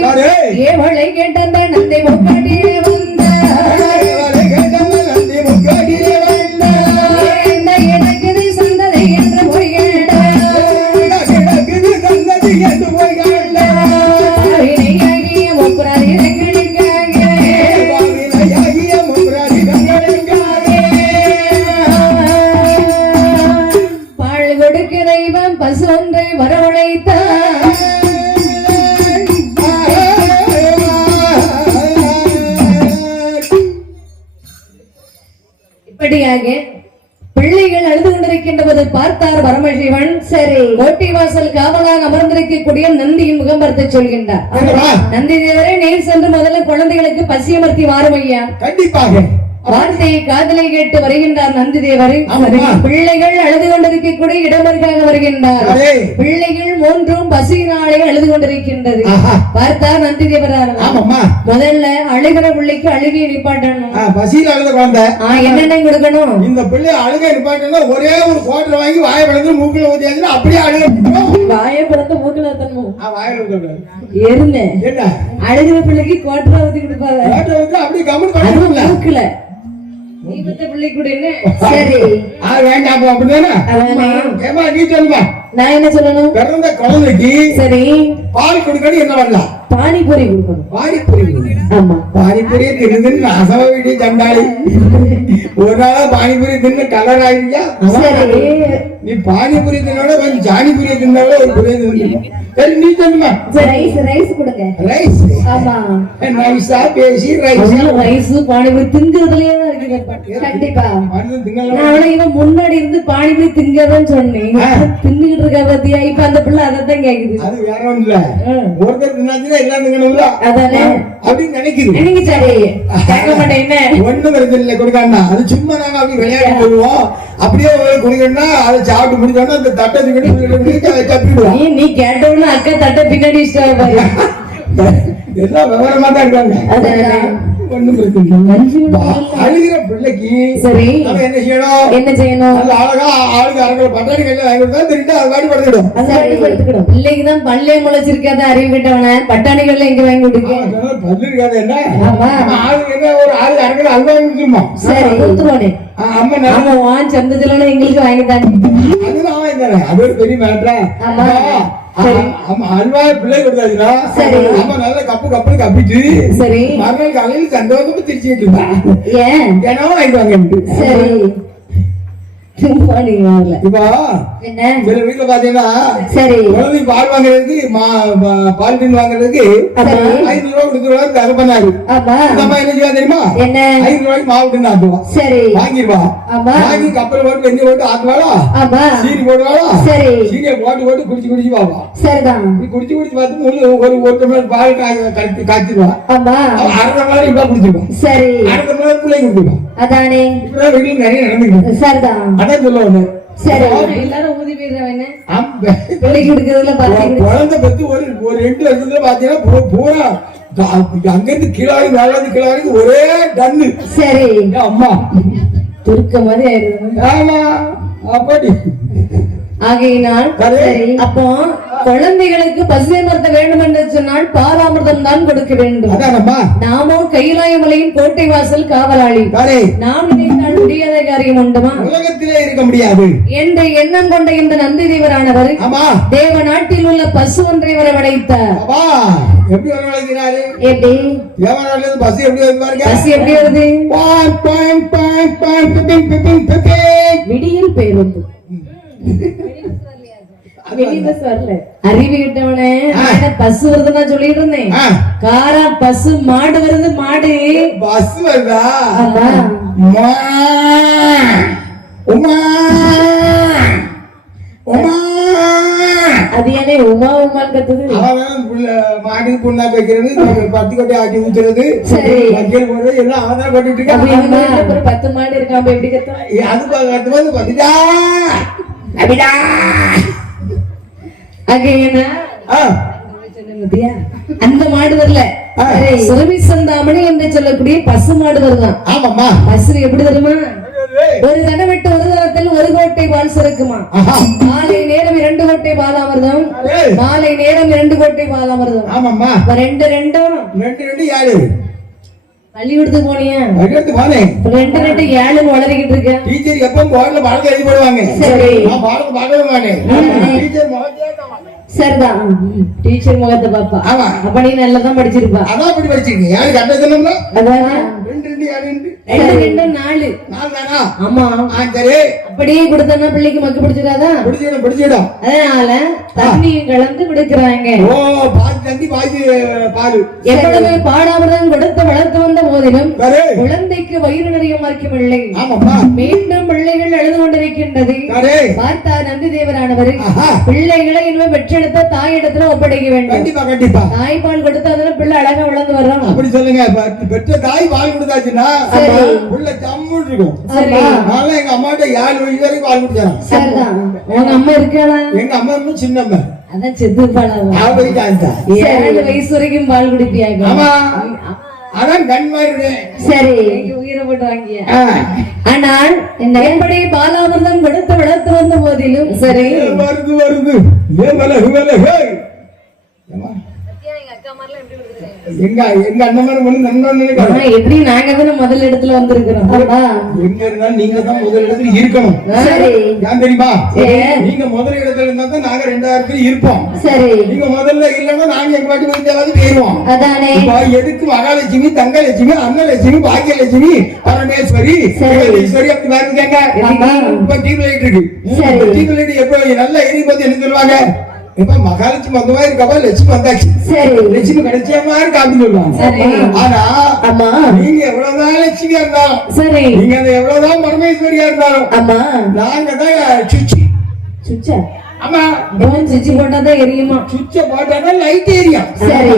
ஏவளை கேட்ட நந்தி முக்காட்டியே வந்த எனக்கு சந்ததை என்று பொய்கேட்ட பால் கொடுக்க தெய்வம் பசு ஒன்றை வரவழைத்தார் இப்படியாக பிள்ளைகள் அழுது கொண்டிருக்கின்றதை பார்த்தார் பரமசிவன் சரி கோட்டை வாசல் காவலாக அமர்ந்திருக்கக்கூடிய நந்தியின் முகம் பார்த்து சொல்கின்றார் நந்தி தேவரே நீர் சென்று முதல்ல குழந்தைகளுக்கு பசி அமர்த்தி வாரும் ஐயா கண்டிப்பாக வார்த்தையை காதலை கேட்டு வருகின்றார் நந்தி தேவர். ஆமாம்மா. பிள்ளைகள் அழுது கொண்டிருக்கக்கூடிய இடமருக்காக வருகின்றார். அரே. பிள்ளைகள் மூன்றும் பசியினாலே அழுது கொண்டிருக்கின்றது. ஆஹா. பார்த்தார் நந்தி தேவரார். ஆமாம்மா. முதல்ல அழுகிற பிள்ளைக்கு அழுகையை நிப்பாட்டணும். பசியில அழுத குழந்தை என்னென்ன கொடுக்கணும்? இந்த பிள்ளை அழுகை நிப்பாட்டா ஒரே ஒரு கோட்டை வாங்கி வாய பழந்து மூக்கில ஊத்தியாச்சுன்னா அப்படியே அழுக வாயை பழத்த மூக்கில தரணும். வாயில ஊத்தக்கூடாது. எருமை என்ன அழுகிற பிள்ளைக்கு கோட்டை ஊத்தி கொடுப்பாங்க. கோட்டை ஊத்தி அப்படியே கம்முன்னு பண்ணிடுவாங்க. மூக்குல நீ பத்த பிள்ளை கூட என்ன? சரி வேண்டாம் அப்படிதானே. ஏமா நீ சொல்லுமா, நான் என்ன சொல்லணும்? பிறந்த குழந்தைக்கு சரி பால் கொடுக்கணும், என்ன பண்ணலாம்? பானிபூரி கொடுக்கணும். பானிபூரி. ஆமா, பானிபூரியை தின்னு அசவ வீட்டு சண்டாளி ஒரு நாளா பானிபூரி தின்னு கலர் ஆயிருக்கியா? சரி நீ பானிபூரி தின்னோட கொஞ்சம் ஜானிபூரியை தின்னால ஒரு புரிய தின்னு. சரி நீ சொல்லுமா. ரைஸ் ரைஸ் கொடுங்க. ரைஸ். ஆமா நைஸா பேசி ரைஸ். ரைஸ் பானிபூரி திங்கிறதுலயே தான் இருக்கு. கண்டிப்பா நான் இவன் முன்னாடி இருந்து பானிபூரி திங்கதான் சொன்னேன். தின்னுகிட்டு இருக்கா பாத்தியா? இப்ப அந்த பிள்ளை அதான் கேக்குது. அது வேற ஒண்ணு இல்ல, ஒருத்தர் தின்னாச்சுன்னா எல்லாம் திங்கணும்ல அதானே அப்படின்னு நினைக்குது. எனக்கு சரி கேட்க மாட்டேன். என்ன ஒண்ணும் பிரச்சனை இல்லை கொடுக்காண்டா. அது சும்மா நாங்க அப்படி விளையாட்டு போடுவோம். அப்படியே குடிக்கணும்னா அதை சாப்பிட்டு முடிச்சோம்னா அந்த தட்டை தப்பிடுவோம். நீ கேட்டவொன்னு அக்கா தட்டை பின்னாடி இஷ்டம் பாரு. எல்லாம் விவரமா தான் இருக்காங்க. ஒண்ணும் பிரச்சனை இல்லை. அழுகிற பிள்ளைக்கு சரி நம்ம என்ன செய்யணும்? என்ன செய்யணும்? நல்ல அழகா ஆளுங்க அரங்களை பட்டாணி கையில வாங்கி கொடுத்தா திருட்டு அது பாடி படுத்துடும். பிள்ளைக்குதான் பல்லே முளைச்சிருக்காத அறிவு கிட்டவன பட்டாணிகள்ல எங்க வாங்கி கொடுக்க பல்லு இருக்காது. என்ன ஆமா ஆளுங்க என்ன ஒரு ஆளு அரங்களை அது வாங்கி கொடுத்துருமா? சரி கொடுத்துருவானே. அம்மா ஆமா வான் சந்தத்துல எங்களுக்கு வாங்கி தானே. அதுதான் வாங்கி தரேன். அது ஒரு பெரிய மேட்டரா. அல்வா பிள்ளை கொடுத்தாச்சுன்னா அம்மா நல்ல கப்பு கப்புன்னு கப்பிட்டு சரி மறுநாள் காலையில் சந்தோஷமா திருச்சிட்டு இருந்தா ஏன் ஏன்னா வாங்கிட்டு வாங்க. சரி இப்போ என்ன சில வீட்டுல பாத்தீங்கன்னா சரி குழந்தை பால் வாங்குறதுக்கு பால் டின் வாங்குறதுக்கு 5 ரூபாய் கொடுத்துருவாரு. தர பண்ணாரு. ஆமா அம்மா என்ன செய்வா தெரியுமா? என்ன 5 ரூபாய்க்கு மாவு டின் ஆட்டுவா. சரி வாங்கிடுவா. வாங்கி கப்பல் போட்டு வெண்ணி போட்டு ஆட்டுவாளா, ஆமா சீனி போடுவாளா, சரி சீனியை போட்டு போட்டு குடிச்சு பாப்பா. சரிதான் குடிச்சு பார்த்து ஒரு டம்ளர் பால் காய்ச்சிருவா. ஆமா அரை டம்ளர் இப்ப குடிச்சிருவான். சரி அரை டம்ளர் பிள்ளை குடிச்சிருவான். அதானே இப்பதான் வீட்டுல நிறைய நடந்துருக்கு. சரிதான் அதான் சொல்லுவாங்க. சரி எல்லாரும் ஊதி போயிடுறவன ஆமா. பிள்ளைக்கு கொடுக்கறதுல பாத்தீங்க குழந்தை பத்தி ஒரு 2 வருஷத்துல பாத்தீங்கன்னா பூரா அங்கிருந்து கிளாரி மேலிருந்து கிளாரிக்கு ஒரே டன்னு. சரி அம்மா துருக்க மாதிரி ஆயிடுது. ஆமா அப்படி ஆகையினால் சரி. அப்போ குழந்தைகளுக்கு பசுமர்த்த வேண்டும் என்று சொன்னால் பாலாமிர்தம் தான் கொடுக்க வேண்டும். அதானம்மா. நாமோ கைலாயமலையின் கோட்டை வாசல் காவலாளி. நாம் நினைத்தால் முடியாத காரியம் உண்டுமா? உலகத்திலே இருக்க முடியாது என்ற எண்ணம் கொண்ட இந்த நந்தி தேவரானவர் தேவ நாட்டில் உள்ள பசு ஒன்றை வரவழைத்தார். எப்படி வரவழைக்கிறாரு? எப்படி தேவநாட்டிலிருந்து பஸ் எப்படி வருது பாருங்க. பஸ் எப்படி வருது? விடியல் பேருந்து. அறிவு கிட்டவனே பஸ் வருதுன்னா சொல்லிட்டு இருந்தேன். காரா பஸ் மாடு வருது. மாடு பஸ் வருதா? அது ஏனே உமா உமான்னு கத்துது? மாடு புண்ணாக்கு வைக்கிறது, 10 கொட்டை ஆட்டி ஊத்துறது, வைக்கல் போடுறது எல்லாம் அவன் தான் பண்ணிட்டு இருக்கான். ஒரு 10 மாடு இருக்காம எப்படி கத்தும்? அது கத்தும்போது பத்திடா அப்படிடா. அந்த மாடு வரல, சுரபிசந்தாமணி என்று சொல்லக்கூடிய பசு மாடு வருதான். ஆமாமா. பசு எப்படி வருமா? ஒரு தடவை விட்டு ஒரு தடத்தில் 1 கோட்டை பால் சுரக்குமா. மாலை நேரம் 2 கோட்டை பாலாமிர்தம், மாலை நேரம் 2 கோட்டை பாலாமிர்தம். ஆமாமா. 2 7 பள்ளிக்கூடத்துக்கு போனியா? பள்ளிக்கூடத்துக்கு போனேன். 2 7 வளரிக்கிட்டு இருக்கேன். டீச்சர் எப்பவும் போர்ட்ல பாடத்தை எழுதி போடுவாங்க. நான் பாடத்தை பார்க்கவே மாட்டேன். டீச்சர் முகத்தையே சரிதான். டீச்சர் முகத்தை பாப்பா. ஆமா. அப்ப நீ நல்லதான் படிச்சிருப்பா. அதான் அப்படி படிச்சிருக்கீங்க. யாரு கரெக்டா சொன்னோம்ல? அதானே. 2 4 தானா? ஆமா. சரி. அப்படியே கொடுத்தா பிள்ளைக்கு மக்கு பிடிச்சிடாதா? பிடிச்சிடும். அதனால தண்ணியும் கலந்து கொடுக்கறாங்க. ஓ பாதி தண்ணி பாதி பால். எவ்வளவு பாடாமதான் கொடுத்து வளர்த்து வந்த போதிலும் குழந்தைக்கு வயிறு நிறைய மார்க்கமில்லை. ஆமாப்பா. மீண்டும் பிள்ளைகள் அழுது கொண்டிருக்கின்றது. பார்த்தா நந்தி தேவரானவர் பிள்ளைகளை இனிமே பெற்றெடுக்க எடுத்த தாய் இடத்துல ஒப்படைக்க வேண்டும். கண்டிப்பா கண்டிப்பா. தாய்ப்பால் கொடுத்தாதானே பிள்ளை அழகா வளர்ந்து வரும். அப்படி சொல்லுங்க. பெற்ற தாய் பால் கொடுத்தாச்சுன்னா உள்ள ஜம்முன்னு இருக்கும். அதனால எங்க அம்மாட்ட 7 வயசு வரைக்கும் பால் குடிச்சாங்க. சரிதான். உங்க அம்மா இருக்காளா? எங்க அம்மா இன்னும் சின்னம்மா. அதான் செத்து பாலா. 7 வயசு வரைக்கும் பால் குடிப்பியாங்க. ஆமா, அதான் கண் மாதிரி. சரி, உயிரை போட்டு வாங்கிய. ஆனால் எப்படி பாலாமிர்தம் கொடுத்து வளர்த்து வந்த போதிலும் சரி வருது வருது விலகு விலகு. எங்க எங்க அண்ணன் மாதிரி ஒண்ணு நண்பன் நினைக்கிறேன். எப்படி நாங்க தானே முதல் இடத்துல வந்திருக்கிறோம். எங்க இருந்தாலும் நீங்க தான் முதல் இடத்துல இருக்கணும். சரி, ஏன் தெரியுமா? நீங்க முதல் இடத்துல இருந்தா தான் நாங்க 2ஆவது இருப்போம். சரி, நீங்க முதல்ல இல்லன்னா நாங்க எங்க பாட்டி வந்து போயிருவோம். அதானே. எதுக்கு மகாலட்சுமி, தங்கலட்சுமி, அன்னலட்சுமி, பாக்கியலட்சுமி, பரமேஸ்வரி, ஈஸ்வரி அப்படி பாருங்க. இப்ப டிவி லைட் இருக்கு. டிவி லைட் எப்ப நல்லா எரியும் போது என்ன சொல்லுவாங்க? இப்ப மகாலட்சுமி வந்த மாதிரி இருக்கப்ப லட்சுமி வந்தாச்சு. சரி, லட்சுமி கிடைச்ச மாதிரி காப்பி சொல்லுவாங்க. ஆனா நீங்க எவ்வளவுதான் லட்சுமியா இருந்தாலும் சரி, நீங்க எவ்வளவுதான் பரமேஸ்வரியா இருந்தாலும் ஆமா, நாங்க தான் சுச்சி. சுச்சா? ஆமா, சுவிட்ச் போட்டாதான் எரியுமா? சுவிட்ச போட்டாதான் லைட் எரியும். சரி,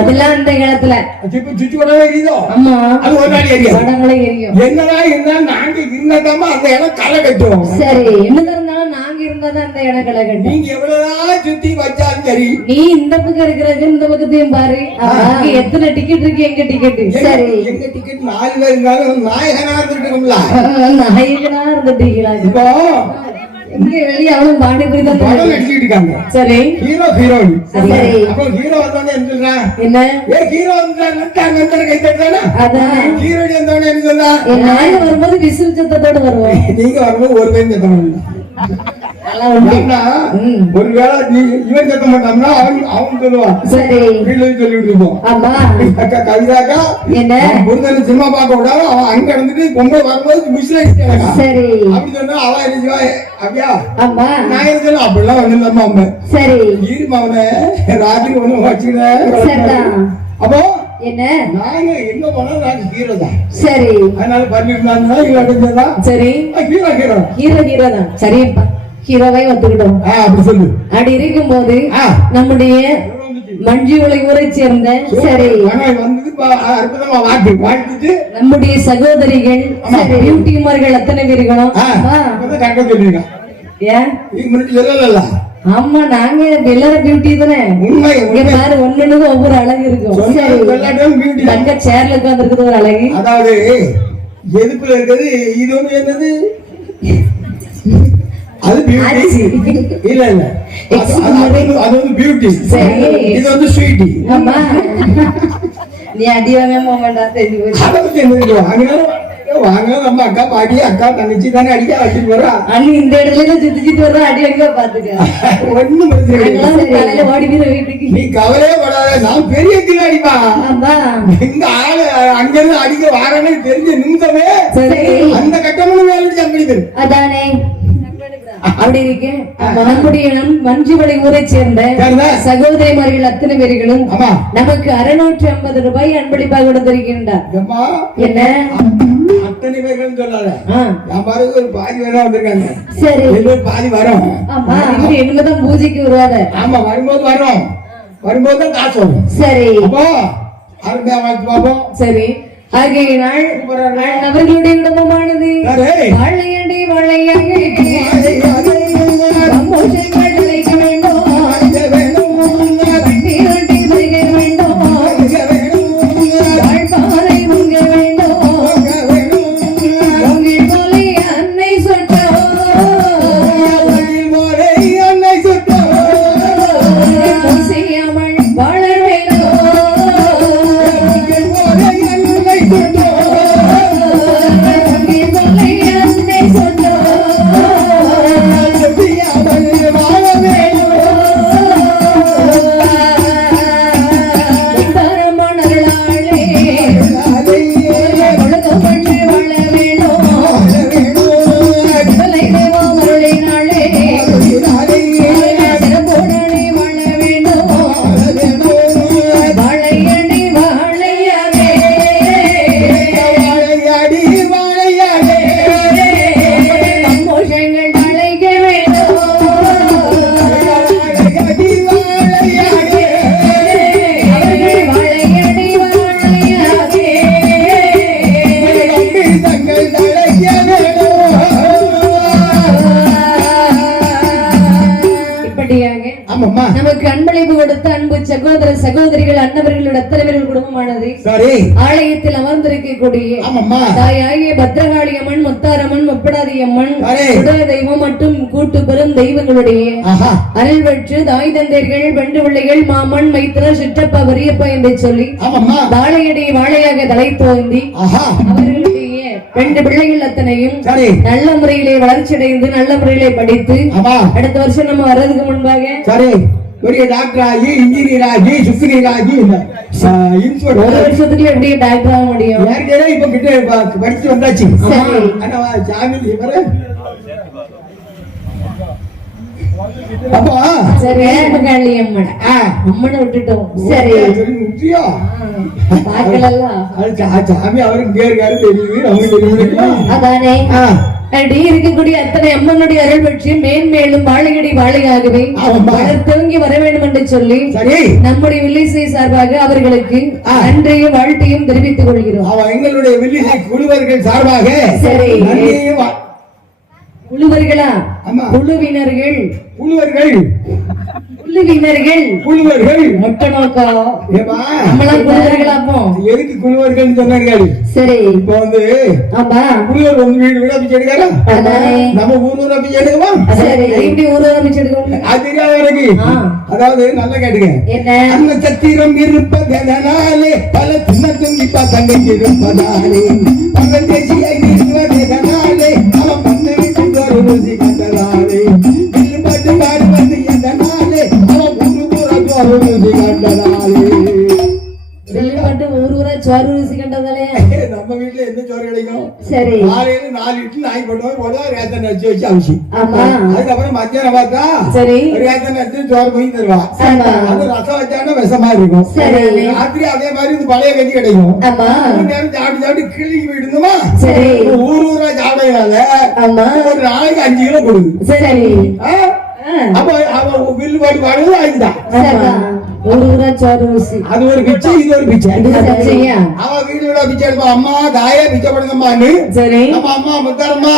அதெல்லாம் அந்த இடத்துல சுவிட்ச் போட்டாதான் எரியுதோ? ஆமா, அது ஒரு நாள் எரியும். படங்களே எரியும். என்னடா இருந்தாலும் நாங்க இருந்தாதாம அந்த இடம் களை கட்டும். சரி, என்னதான் இருந்தாலும் நாங்க இருந்தாதான் அந்த இடம் களை கட்டும். நீங்க எவ்வளவுதான் சுத்தி வச்சாலும் சரி, நீ இந்த பக்கம் இருக்கிறது இந்த பக்கத்தையும் பாரு. அங்க எத்தனை டிக்கெட் இருக்கு? எங்க டிக்கெட்? சரி, எங்க டிக்கெட் 4 பேர் இருந்தாலும் நாயகனா இருந்துட்டோம்ல. நாயகனா இருந்துட்டீங்களா? இப்போ இங்க வெளிய அவன் பாடி போய் தான் படம் நடிச்சிட்டு இருக்காங்க. சரி, ஹீரோ ஹீரோயின். சரி, அப்போ ஹீரோ வந்தோனே என்ன சொல்றான்? என்ன ஏ ஹீரோ வந்தாங்க கை தட்டறானா? அதான் ஹீரோயின் வந்தோனே என்ன சொல்றா? நாங்க வரும்போது விசில் சத்தத்தோட வருவோம். நீங்க வரும்போது ஒரு பேர் சத்தம் இல்ல. ஒருவேளை இவன் சத்தம் பண்ணாம்னா அவன் சொல்லுவான். சரி, சொல்லிட்டு இருப்போம். ஆமா, அக்கா கவிதாக்கா என்ன முருகன் சினிமா பார்க்க விடாம அவன் அங்க இருந்துட்டு பொம்பளை வரும்போது மிஸ்லேட். சரி, அப்படி சொன்னா அவன் என்ன அப்படியா? ஆமா, நான் என்ன சொல்ல அப்படிலாம் வந்துடலாமா? அம்மா சரி, இருமா அவனை ராத்திரி ஒண்ணு வச்சுக்கிறேன். அப்போ என்ன நாங்க எங்க போனாலும் நாங்க ஹீரோ தான். சரி, அதனால பண்ணிருந்தாங்கன்னா இவன் அடைஞ்சதா. சரி, ஹீரோ ஹீரோ ஹீரோ ஹீரோ தான். சரிப்பா, ஹீரோவை ஒத்துக்கிட்டோம். அப்படி சொல்லு. அப்படி இருக்கும் போது நம்முடைய மஞ்சுளை ஊரை சேர்ந்த சரி அற்புதமா வாழ்த்துட்டு நம்முடைய சகோதரிகள் பியூட்டிமார்கள் அத்தனை பேர்களும் சொல்லல. ஆமா, நாங்க எல்லாரும் பியூட்டி தானே. பாரு, ஒண்ணுக்கு ஒவ்வொரு அழகு இருக்கும். தங்க சேர்ல உட்கார்ந்து இருக்குது ஒரு அழகு. அதாவது எதுக்குள்ள இருக்குது இது வந்து என்னது? அது பியூட்டி இல்ல இல்ல, அது வந்து பியூட்டி. இது வந்து ஸ்வீட்டி. ஆமா, நீ அடிவாங்க போகண்டா தெரிஞ்சு போச்சு. வாங்க நம்ம அக்கா பாட்டி அக்கா தங்கச்சி தானே அடிக்க அடிச்சுட்டு வர்றா. அண்ணி இந்த இடத்துல சுத்தி சுத்தி வர்றா, அடி அடிக்க பாத்துக்க. ஒண்ணும் ஓடி வீட்டுக்கு நீ கவலையே படாத. நான் பெரிய கில்லாடிப்பா. எங்க ஆளு அங்க இருந்து அடிக்க வாரன்னு தெரிஞ்ச நிமிஷமே அந்த கட்டமும் வேலை சம்பளிது. அதானே அப்படி இருக்கு. நம்முடைய மஞ்சுவளை ஊரை சேர்ந்த சகோதரிமார்கள் அத்தனை பேர்களும் நமக்கு 650 ரூபாய் அன்பளிப்பாக கொடுத்திருக்கின்றார். என்ன அத்தனை பேர்கள் சொல்லாத, பாருங்க ஒரு பாதி வேணா வந்திருக்காங்க. சரி, பாதி வரும். என்னதான் பூஜைக்கு வருவாங்க. ஆமா, வரும்போது வரும், வரும்போது தான் காசு வரும். சரி, அப்போ அருமையா வாழ்த்து பார்ப்போம். சரி, ஆகையினால் அவர்களுடைய குடும்பமானது வாழையடி வாழையாக Oh அப்படியாக ஆமாம்மா நமக்கு அன்பளிப்பு கொடுத்த அன்பு சகோதர சகோதரிகள் அன்னவர்களோட அத்தனைவர்கள் குடும்பமானது சரி ஆலயத்தில் அமர்ந்திருக்கக்கூடிய ஆமாம்மா தாயாகிய பத்ரகாளி அம்மன் முத்தாரம்மன் முப்படாதி அம்மன் சரி. குட தெய்வம் மற்றும் கூட்டு பெரும் தெய்வங்களுடைய ஆஹா அருள் பெற்று தாய் தந்தையர்கள் பெண்டு பிள்ளைகள் மாமன் மைத்திர சிற்றப்பா வரியப்பா என்று சொல்லி ஆமாம்மா வாழையடி வாழையாக தலை தோந்தி ஆஹா அவர்களுடைய ரெண்டு பிள்ளைகள் அத்தனையும் சரி நல்ல முறையிலே வளர்ச்சி அடைந்து நல்ல முறையிலே படித்து ஆமா அடுத்த வருஷம் நம்ம வர்றதுக்கு முன்பாக சரி பெரிய டாக்டர் ஆகி இன்ஜினியர் ஆகி சுப்ரீர் ஆகி ஒரு இன்ஸ்பெக்டர் வருஷத்துக்குள்ள எப்படி டாக்டர் ஆக முடியும் ஏற்கனவே இப்ப கிட்ட படிச்சு வந்தாச்சு சரி. ஆனா சாமி இவரு அப்பா சரி மகாளி அம்மன் ஆ, அம்மனை விட்டுட்டோம் சரி சரி முக்கியா பார்க்கலாம் சாமி அவருக்கு இங்கே இருக்காரு தெரியுது அவங்க தெரியும் அதானே ஆ, அடி இருக்கக்கூடிய அத்தனை அம்மனுடைய அருள் பற்றி மேன்மேலும் வாழையடி வாழையாகவே ஆமாம். வளர்த்தோங்கி வர வேண்டும் என்று சொல்லி சரி நம்முடைய வில்லிசை சார்பாக அவர்களுக்கு நன்றியும் வாழ்த்தையும் தெரிவித்துக் கொள்கிறோம் அவ எங்களுடைய வில்லிசை குழுவர்கள் சார்பாக சரி. நன்றியையும் குழுவர்களா ஆமா. குழுவினர்கள் குழுவர்கள் குழுவினர்கள் குழுவர்கள் மொட்டை நோக்கா ஏமா நம்மளாம் குழுவர்களாப்போ எதுக்கு குழுவர்கள் சொன்னார்கள் சரி இப்ப வந்து ஆமா குழுவர் வந்து வீடு வீடா பிச்சை எடுக்காரா அதானே நம்ம ஊர் ஊரா பிச்சை எடுக்கவா சரி எப்படி ஊர் ஆரம்பிச்சிருக்கோம் அது தெரியாத வரைக்கும் ஆ. அதாவது நல்லா கேட்டுங்க என்ன அன்ன சத்திரம் இருப்பதனாலே பல சின்ன துங்கிப்பா தங்கை இருப்பதாலே பல தேசியாய் இருப்பதனாலே அவன் பந்து விட்டு ஒரு ருசி கண்டதாலே வில்லு பாட்டு பாடுவது எதனாலே அவன் ஊரு ஊரா ஒரு ருசி கண்டதாலே வெள்ளிப்பட்டு ஊர் ஊரா சோறு ருசி கண்டதாலே நம்ம வீட்டுல என்ன சோறு கிடைக்கும் சரி காலையில 4 இட்லி நாய் போடுவோம் ரேத்தன் அடிச்சு வச்சு அவிச்சு ஆமா அதுக்கப்புறம் மத்தியானம் பார்த்தா சரி ரேத்தன் அடிச்சு சோறு போய் தருவா ஆமா அது ரசம் வச்சாலும் விஷமா இருக்கும் சரி. ராத்திரி அதே மாதிரி இது பழைய கஞ்சி கிடைக்கும் ஆமா மூணு நேரம் சாப்பிட்டு சாப்பிட்டு கிளி போயிடுமா சரி ஊர் ஊரா சாப்பிடறதுனால ஆமா ஒரு நாளைக்கு 5 கிலோ கொடுக்குது சரி ஆ? அப்ப அவன் வில்லு பாட்டு பாடுவது அதுதான் ஆமா ஊர் ஊரா சோறு ருசி அது ஒரு பிச்சை இது ஒரு பிச்சை சரியா அவன் வீடு விட பிச்சை எடுப்பா அம்மா தாயே பிச்சை படுங்கம்மான்னு சரி நம்ம அம்மா முத்தாரம்மா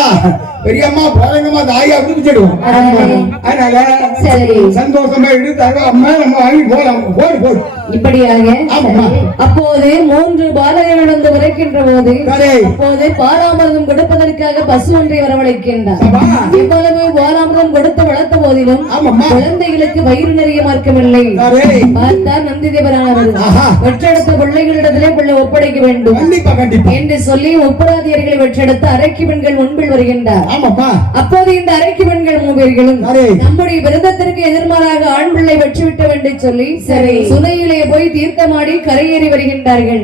பெரியம்மா போறங்கம்மா தாயை அப்படி பிச்சை எடுவோம் ஆமா. அதனால சரி சந்தோஷமா எடுத்து தருவோம் அம்மா நம்ம வாங்கி போலாம் போடு போடு இப்படியாக ஆமா அப்போது 3 பாலகர்கள் வந்து உரைக்கின்ற போது சரி அப்போது பாராமிரதம் கொடுப்பதற்காக பசு ஒன்றை வரவழைக்கின்றார் சபா இவ்வளவு பாராமிரதம் கொடுத்து வளர்த்த போதிலும் ஆமாம்மா குழந்தைகளுக்கு வயிறு நிறைய மார்க்கமில்லை சரி பார்த்தார் நந்தி தேவரானவர் ஆஹா. வெற்றெடுத்த பிள்ளைகளிடத்திலே பிள்ளை ஒப்படைக்க வேண்டும் கண்டிப்பா கண்டிப்பா என்று சொல்லி ஒப்பராதியர்களை வெற்றெடுத்த அரைக்கு பெண்கள் முன்பில் வருகின்றார் ஆமாப்பா அப்போது இந்த அரைக்கு பெண்கள் மூவர்களும் சரி நம்முடைய விரதத்திற்கு எதிர்மாறாக ஆண் பிள்ளை வெற்றிவிட்டோம் என்று சொல்லி சரி சுனையிலே போய் தீர்த்தமாடி கரையேறி வருகின்றார்கள்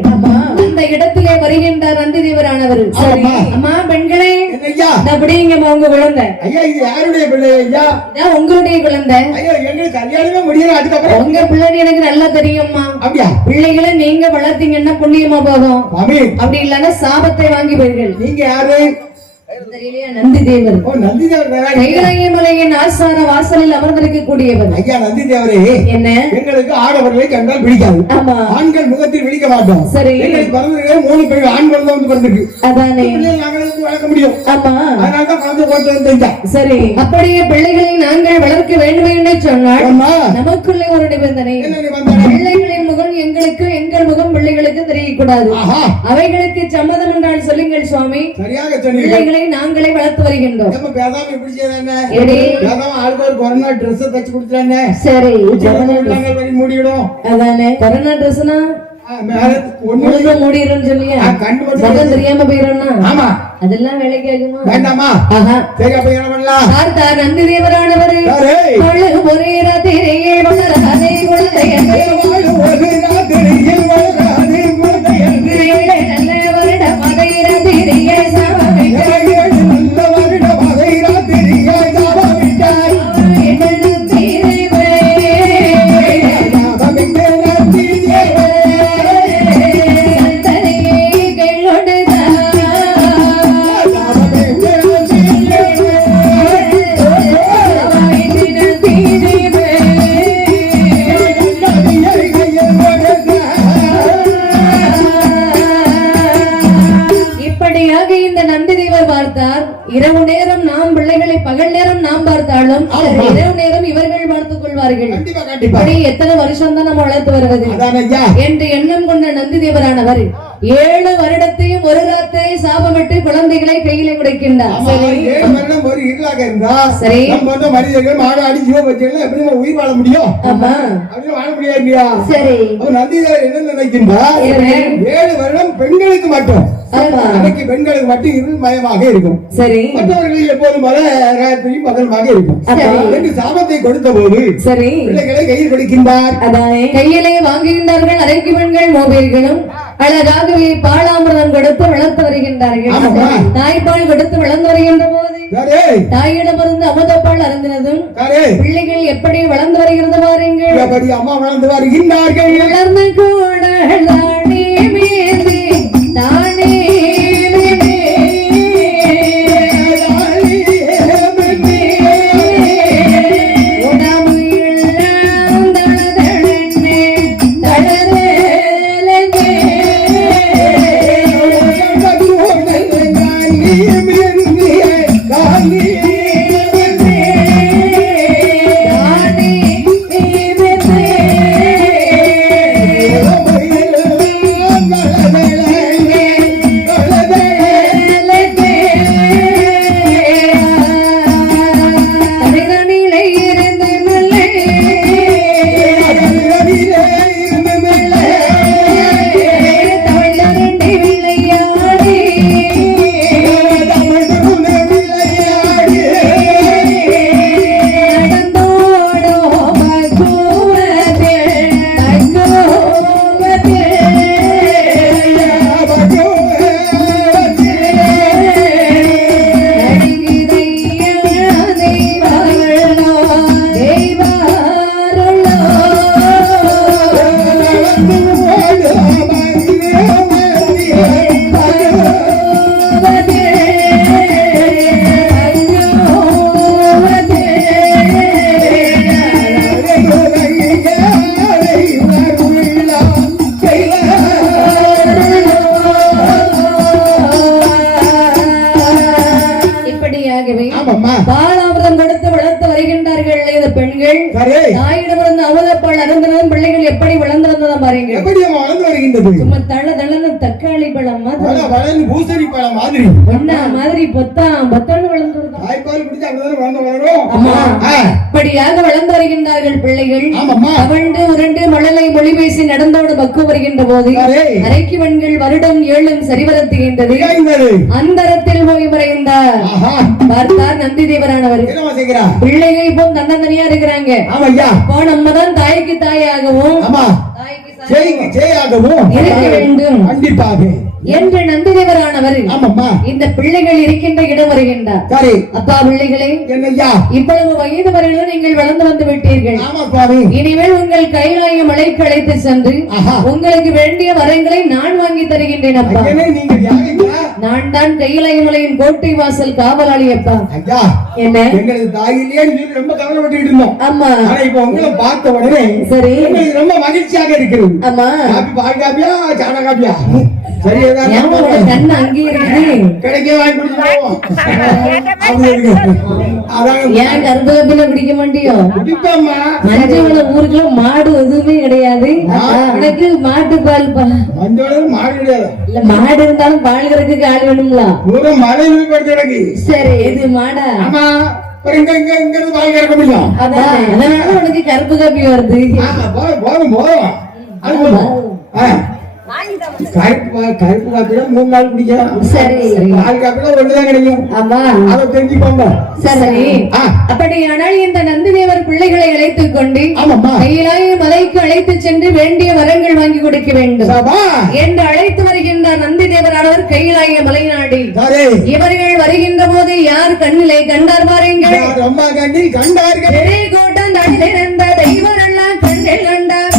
அந்த இடத்திலே வருகின்றார் நந்தி தேவரானவர் சரி ஆமா. அம்மா பெண்களே என்ன ஐயா அப்படிங்கம்மா உங்க குழந்தை ஐயா இது யாருடைய பிள்ளை ஐயா இதான் உங்களுடைய குழந்தை ஐயா எங்களுக்கு கல்யாணமே முடியல அதுக்கப்புறம் உங்க பிள்ளை எனக்கு நல்லா தெரியும்மா அப்படியா பிள்ளைகளை நீங்க வளர்த்தீங்கன்னா புண்ணியமா போகும் மாமி அப்படி இல்லன்னா சாபத்தை வாங்கி போய்கள் நீங்க யாரு தெரியலையா நந்தி தேவர் ஓ நந்தி தேவர் கைலாய மலையின் ஆசார வாசலில் அமர்ந்திருக்கக்கூடியவர் ஐயா நந்தி தேவரே என்ன எங்களுக்கு ஆடவர்களை கண்டால் பிடிக்காது ஆமா ஆண்கள் முகத்தில் விழிக்க மாட்டோம் சரி எங்களுக்கு பிறந்தது 3 பேர் ஆண் குழந்தை வந்து பிறந்திருக்கு அதானே பிள்ளைகளை நாங்களே வந்து வளர்க்க முடியும் ஆமா அதனால தான் குழந்தை போட்டு வந்து ஐயா சரி அப்படியே பிள்ளைகளை நாங்கள் வளர்க்க வேண்டும் என்று சொன்னால் அம்மா நமக்குள்ளே ஒரு நிபந்தனை என்ன நிபந்தனை பிள்ளைகளின் முகம் எங்களுக்கு எங்கள் முகம் பிள்ளைகளுக்கு தெரியக்கூடாது ஆஹா அவைகளுக்கு சம்மதம் என்றால் சொல்லுங்கள் சுவாமி சரியாக சொன்னீங்க பிள்ளைகளை நாங்களே வளர்த்து வருகின்றோம் நம்ம பேசாம எப்படி செய்யறானே எடி? பேசாம ஆளுக்கு ஒரு கொரோனா ட்ரெஸ் தச்சு கொடுத்துறானே சரி மூடிடும் அதானே கொரோனா ட்ரெஸ்னா மேல ஒண்ணு முழுக்க மூடிடும்னு சொல்லியா கண்ணு மட்டும் முகம் தெரியாம போயிடும்னா ஆமா அதெல்லாம் வேலைக்கு ஆகுமா வேண்டாமா ஆஹா சரி அப்ப என்ன பண்ணலாம் பார்த்தார் நந்தி தேவரானவர் சரி. ஒரே ராத்திரியே வளராதே குழந்தையன்றே ஒரு ராத்திரியில் வளராது குழந்தையன்று. நல்ல வருட மதை ராத்திரியே சாபமிட்டார் நல்ல வருடம் அதை ராத்திரியாய் சாபமிட்டாய். சாபமிட்ட ராத்திரியே. சாபமிட்ட ராத்திரியே. வளர்ப்பார்கள். கண்டிப்பா கண்டிப்பா. இப்படி எத்தனை வருஷம் தான் நம்ம வளர்த்து வருவது அதான் ஐயா. என்று எண்ணம் கொண்ட நந்தி தேவரானவர் 7 வருடத்தையும் ஒரு ராத்திரை சாபமிட்டு குழந்தைகளை கையில கொடுக்கின்றார். ஆமா, 7 வருடம் ஒரு இருளாக இருந்தா சரி. நம்ம வந்து மனிதர்கள் மாடாடி ஜீவபட்சங்கள் எப்படி நம்ம உயிர் வாழ முடியும்? ஆமா, அப்படி வாழ முடியாது இல்லையா? சரி. அவர் நந்திதேவர் என்ன நினைக்கின்றார்? 7 வருடம் பெண்களுக்கு மட்டும், அன்னைக்கு பெண்களுக்கு மட்டும் இருள் மயமாக இருக்கும். சரி. மற்றவர்கள் எப்போதும் போல ராத்திரியும் பகலுமாக இருக்கும் என்று சாபத்தை கொடுத்த போது சரி பிள்ளைகளை கையில் கொடுக்கின்றார். கையிலே வாங்குகின்றார்கள். அரைக்கு பெண்கள் மோபியர்களும் அழகாகவே பாலாமிரதம் கொடுத்து வளர்த்து வருகின்றார்கள். தாய்ப்பால் கொடுத்து வளர்ந்து வருகின்ற போது தாயிடமிருந்து அமுதப்பால் அருந்தினதும் பிள்ளைகள் எப்படி வளர்ந்து வருகிறது பாருங்கள். அம்மா வளர்ந்து வருகின்றார்கள். வளர்ந்து கூட தானே பாலாமிரதம் கொடுத்து வளர்த்து வருகின்றார்கள் இந்த பெண்கள். தாயிடமிருந்து அமுதப்பால் அருந்தினதும் பிள்ளைகள் எப்படி வளர்ந்திருந்ததா பாருங்க. எப்படி வளர்ந்து வருகின்றது? சும்மா தள்ளன்னு தக்காளி பழம் மாதிரி, பூசணி பழம் மாதிரி, ஒன்னா மாதிரி பொத்தான்னு வளர்ந்து தாய்ப்பால் குடிச்சு அப்படிதான் வளர்ந்து வளரும். இப்படியாக வளர்ந்து வருகின்றார்கள் பிள்ளைகள். தவண்டு உருண்டு மழலை மொழி பேசி நடந்தோடு பக்கு வருகின்ற போது அரைக்கு பெண்கள் வருடம் 7 சரிவரத்துகின்றது. அந்தரத்தில் போய் மறைந்தார். பார்த்தார் நந்தி தேவரானவர். பிள்ளைகள் இப்போ தன்னந்தனியா இருக்கிறாங்க. இப்போ நம்ம தான் தாய்க்கு தாயாகவும் இருக்க வேண்டும் என்று நந்திதேவரானவர் இந்த பிள்ளைகள் இருக்கின்ற இடம் வருகின்றார். அப்பா பிள்ளைகளே, இவ்வளவு வயது வரையிலும் நீங்கள் வளர்ந்து வந்து விட்டீர்கள். இனிமேல் உங்கள் கைலாய மலைக்கு அழைத்து சென்று உங்களுக்கு வேண்டிய வரங்களை நான் வாங்கி தருகின்றேன். அப்பா, நான் தான் கைலாய மலையின் கோட்டை வாசல் காவலாளி. அப்பா, என்ன எங்களது தாயிலே ரொம்ப கவலைப்பட்டு இருந்தோம். ஆமா, இப்ப உங்களை பார்த்த உடனே சரி ரொம்ப மகிழ்ச்சியாக இருக்கிறது. ஆமா, பால் காப்பியா சாண காப்பியா? கண்ணு அங்கே இருக்குது, கிடைக்க வாங்கி குடிப்போம். ஏன் கருவேப்பில குடிக்க மாட்டியோ? மஞ்சள் ஊருக்குள்ள மாடு எதுவுமே கிடையாது. எனக்கு மாட்டு பால் மாடு கிடையாது. இல்ல, மாடு இருந்தாலும் பால் கறக்கு ஆள் வேணும்ல. மழை எனக்கு சரி, இது மாடா? பால் கறக்க முடியும். உனக்கு கருப்பு காப்பி வருது. போதும் கருப்பு காப்பில 3 நாள் குடிக்கலாம். சரி, பால் காப்பில 1 தான் கிடைக்கும். ஆமா, அதை தெரிஞ்சுக்கோங்க. சரி, அப்படியானால் இந்த நந்திதேவர் பிள்ளைகளை அழைத்துக் கொண்டு கையிலாய மலைக்கு அழைத்து சென்று வேண்டிய வரங்கள் வாங்கி கொடுக்க வேண்டும் என்று அழைத்து வருகின்றார் நந்திதேவரானவர் கையிலாய மலை நாடி. இவர்கள் வருகின்ற போது யார் கண்ணிலை கண்டார் பாருங்கள். அம்மா கண்ணில் கண்டார்கள். கூட்டம் தண்டிருந்த தெய்வரெல்லாம் கண்ணில் கண்டார்.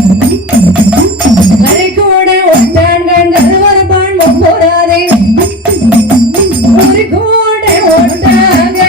கரைக்கூட ஒட்டான்கள் கருவரப்பான் போராதே ஒரு கூட ஒட்டாங்க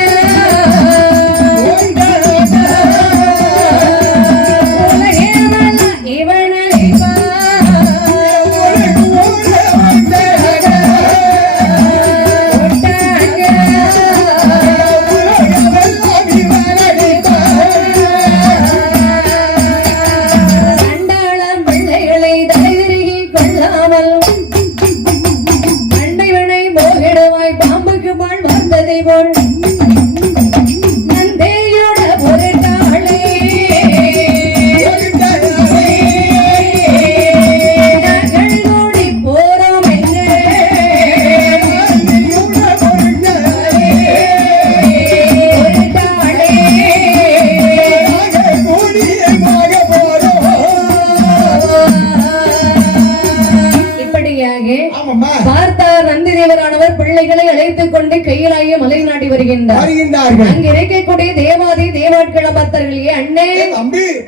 முனிவரானவர் பிள்ளைகளை அழைத்துக் கொண்டு கையிலாய மலை நாடி வருகின்றார்கள். அங்க இருக்கக்கூடிய தேவாதி தேவாட்கள பக்தர்களே, அண்ணே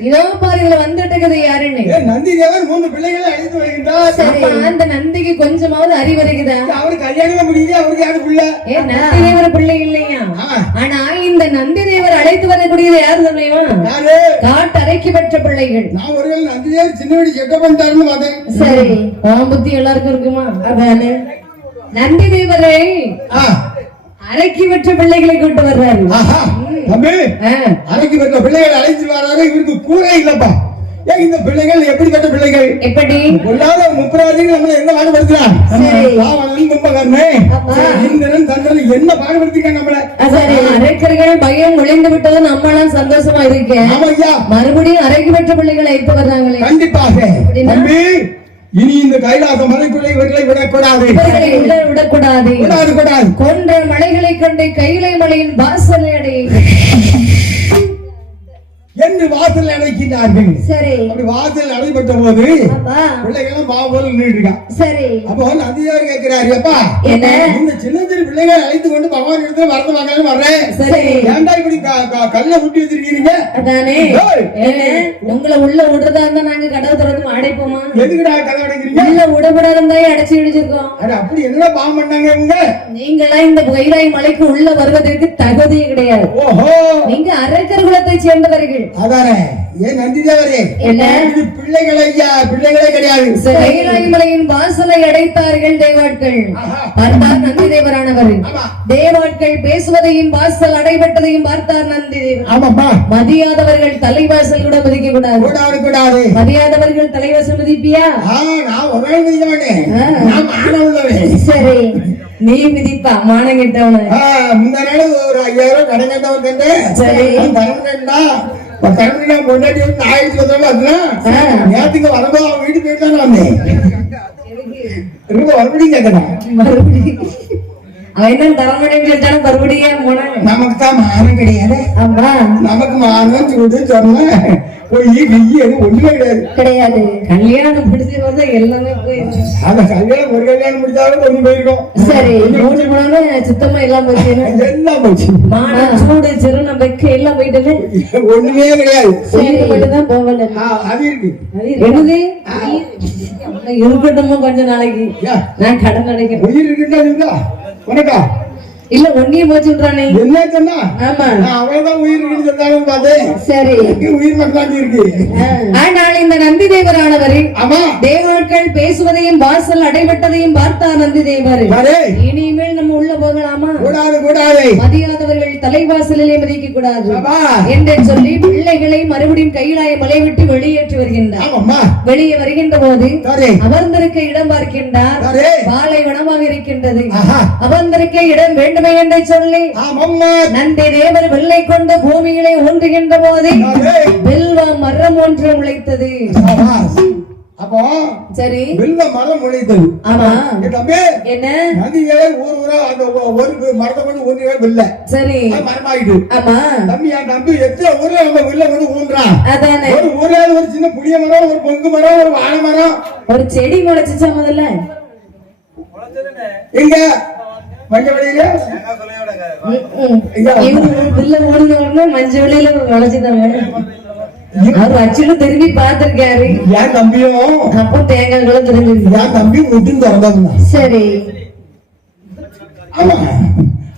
இதோ பாரு இதுல வந்துட்டு இருக்குது யாருன்னு. நந்தி தேவர் 3 பிள்ளைகளை அழைத்து வருகின்றார். அந்த நந்திக்கு கொஞ்சமாவது அறிவு இருக்குதா? அவருக்கு கல்யாணம் முடியுது, அவருக்கு யாரு பிள்ளை? நந்தி தேவர் பிள்ளை இல்லையா? ஆனா இந்த நந்தி தேவர் அழைத்து வரக்கூடியது யாரு தெரியுமா? காட்டு அரைக்கி பெற்ற பிள்ளைகள். நான் ஒருவேளை நந்தி தேவர் சின்ன வீடு செட்டப் பண்ணிட்டாருன்னு பார்த்தேன். சரி, புத்தி எல்லாருக்கும் இருக்குமா? அதானே நந்தி தேவரை அரைக்கி பெற்ற பிள்ளைகளை கொண்டு வர்றாரு. அரைக்கி பெற்ற பிள்ளைகளை அழைத்து வர்றாரு. இவருக்கு கூரை இல்லப்பா. இந்த பிள்ளைகள் எப்படிப்பட்ட பிள்ளைகள்? எப்படி பொல்லாத முப்பராதிகள் நம்மள என்ன பாடுபடுத்துறான்? ராவணன், கும்பகர்ணன், இந்திரன், சந்திரன் என்ன பாடுபடுத்திருக்காங்க நம்மள? அரைக்கர்கள் பயம் நுழைந்து விட்டது, நம்மளாம் சந்தோஷமா இருக்கேன். மறுபடியும் அரைக்கு பெற்ற பிள்ளைகளை எடுத்து வர்றாங்களே. கண்டிப்பாக இனி இந்த கைலாச மலைக்குள்ளே இவர்களை விடக்கூடாது, விடக்கூடாது. கொன்ற மலைகளை கொண்டு கைலை மலையின் வாசலை அடைய என்று வாசல் அடைக்கிறார்கள். சரி, அப்படி வாசல் அடைபட்ட போது பிள்ளைகளும் பாவம் நின்றுருக்கா. சரி, அப்போ நந்தியார் கேட்கிறாரு, அப்பா இந்த சின்ன சின்ன பிள்ளைகளை அழைத்து கொண்டு பகவான் இடத்துல வரது வாங்கலாம் வர்றேன். சரி, ஏன்டா இப்படி கல்ல ஊட்டி வச்சிருக்கீங்க? அதானே உங்களை உள்ள விடுறதா இருந்தா நாங்க கடை திறந்து அடைப்போமா? எதுக்குடா கதை அடைக்கிறீங்க? உள்ள விடக்கூடாதுன்னு அடைச்சு விடிச்சிருக்கோம். அப்படி என்ன பாவம் பண்ணாங்க இவங்க? நீங்களா இந்த கைலாய் மலைக்கு உள்ள வருவதற்கு தகுதியே கிடையாது. ஓஹோ, நீங்க அரக்கர் குலத்தை சேர்ந்தவர்கள். அதானே. ஏன் நந்தி தேவரே, இது பிள்ளைகள் ஐயா, பிள்ளைகளே கிடையாது. கைலாய் மலையின் வாசலை அடைத்தார்கள் தேவாட்கள். பார்த்தார் நந்தி தேவரானவர். தேவாட்கள் பேசுவதையும் வாசல் அடைபட்டதையும் பார்த்தார் நந்தி தேவர். மதியாதவர்கள் தலைவாசல் கூட மதிக்க கூடாது. மதியாதவர்கள் தலைவாசல் மதிப்பியா? நான் ஒரு நாள் மதிக்க மாட்டேன். நான் மானம் உள்ளவன். சரி, நீ மிதிப்பா மானம் கிட்டவன. முந்த நாள் ஒரு 5000 கடன் கட்டவன் கண்டு. சரி, கடன் கண்டா கொண்டாடி ஆயிரத்தி நேரத்துக்கு வரும்போது அவன் வீட்டுக்கு போயிட்டு தான் வந்தேன். மறுபடியும் கேட்கணும். அவன் என்ன தரமடைன்னு சொல்லிட்டாலும் மறுபடியும் நமக்கு தான் மானம் கிடையாது. நமக்கு மானம் சொல்லிட்டு சொன்ன ஒண்ணுமே கிடையாது. கல்யாணம் முடிஞ்ச போது எல்லாமே போயிருக்கு. அந்த கல்யாணம் ஒரு கல்யாணம் முடிச்சாலும் ஒண்ணு போயிருக்கோம். சரி, 3 மூணு சுத்தமா எல்லாம் போச்சு. எல்லாம் போச்சு. மானம், சூடு, சிறுநம், வெக்க எல்லாம் போயிட்டு ஒண்ணுமே கிடையாது. மட்டும்தான் போகல. அது இருக்கு. என்னது இருக்கட்டுமோ கொஞ்ச நாளைக்கு. நான் கடன் நினைக்கிறேன். உயிர் இருக்குன்னா உனக்கா இல்ல ஒன்னிய போச்சு விடுறானே. என்ன சொன்னா? ஆமா, அவ்வளவுதான் உயிர் இருக்குன்னு சொன்னாலும் பார்த்தேன். சரி, உயிர் மட்டும் இருக்கு. ஆனால் இந்த நந்தி தேவரானவர் தேவாட்கள் பேசுவதையும் வாசல் அடைபட்டதையும் பார்த்தார் நந்தி தேவர். இனிமேல் நம்ம உள்ள போகலாமா? கூடாது. மதியாதவர்கள் தலைவாசலிலே மதிக்க கூடாது என்று சொல்லி பிள்ளைகளை மறுபடியும் கையிலாய மலை விட்டு வெளியேற்றி வருகின்றார். வெளியே வருகின்ற போது அமர்ந்திருக்க இடம் பார்க்கின்றார். பாலைவனமாக இருக்கின்றது. அமர்ந்திருக்க இடம் வேண்டுமே என்று சொல்லி நந்தி தேவர் வெள்ளை கொண்ட பூமியிலே ஊன்றுகின்ற போது வில்வ மரம் ஒன்று முளைத்தது. அப்போ சரி, வில்வ மரம் முளைத்தது. ஆமா, என்ன நந்தி தேவர் ஊரா அந்த ஒரு மரத்தை கொண்டு ஊன்றியே வில்ல. சரி, மரமாயிட்டு. ஆமா தம்பி, என் தம்பி எத்தனை ஊர்ல நம்ம வில்ல கொண்டு ஊன்றான். அதானே, ஒரு ஊர்ல ஒரு சின்ன புளிய மரம், ஒரு பொங்கு மரம், ஒரு வாழை மரம், ஒரு செடி முளைச்சிச்சா முதல்ல எங்க மஞ்சள் வெளியில மஞ்சள் வெளியில வளைச்சுதாங்க. அவர் வச்சுட்டு திரும்பி பாத்திருக்காரு. என் தம்பியும் அப்போ தேங்காய் கூட திரும்பி என் தம்பி முட்டும் திறந்தாங்க. சரி, ஆமா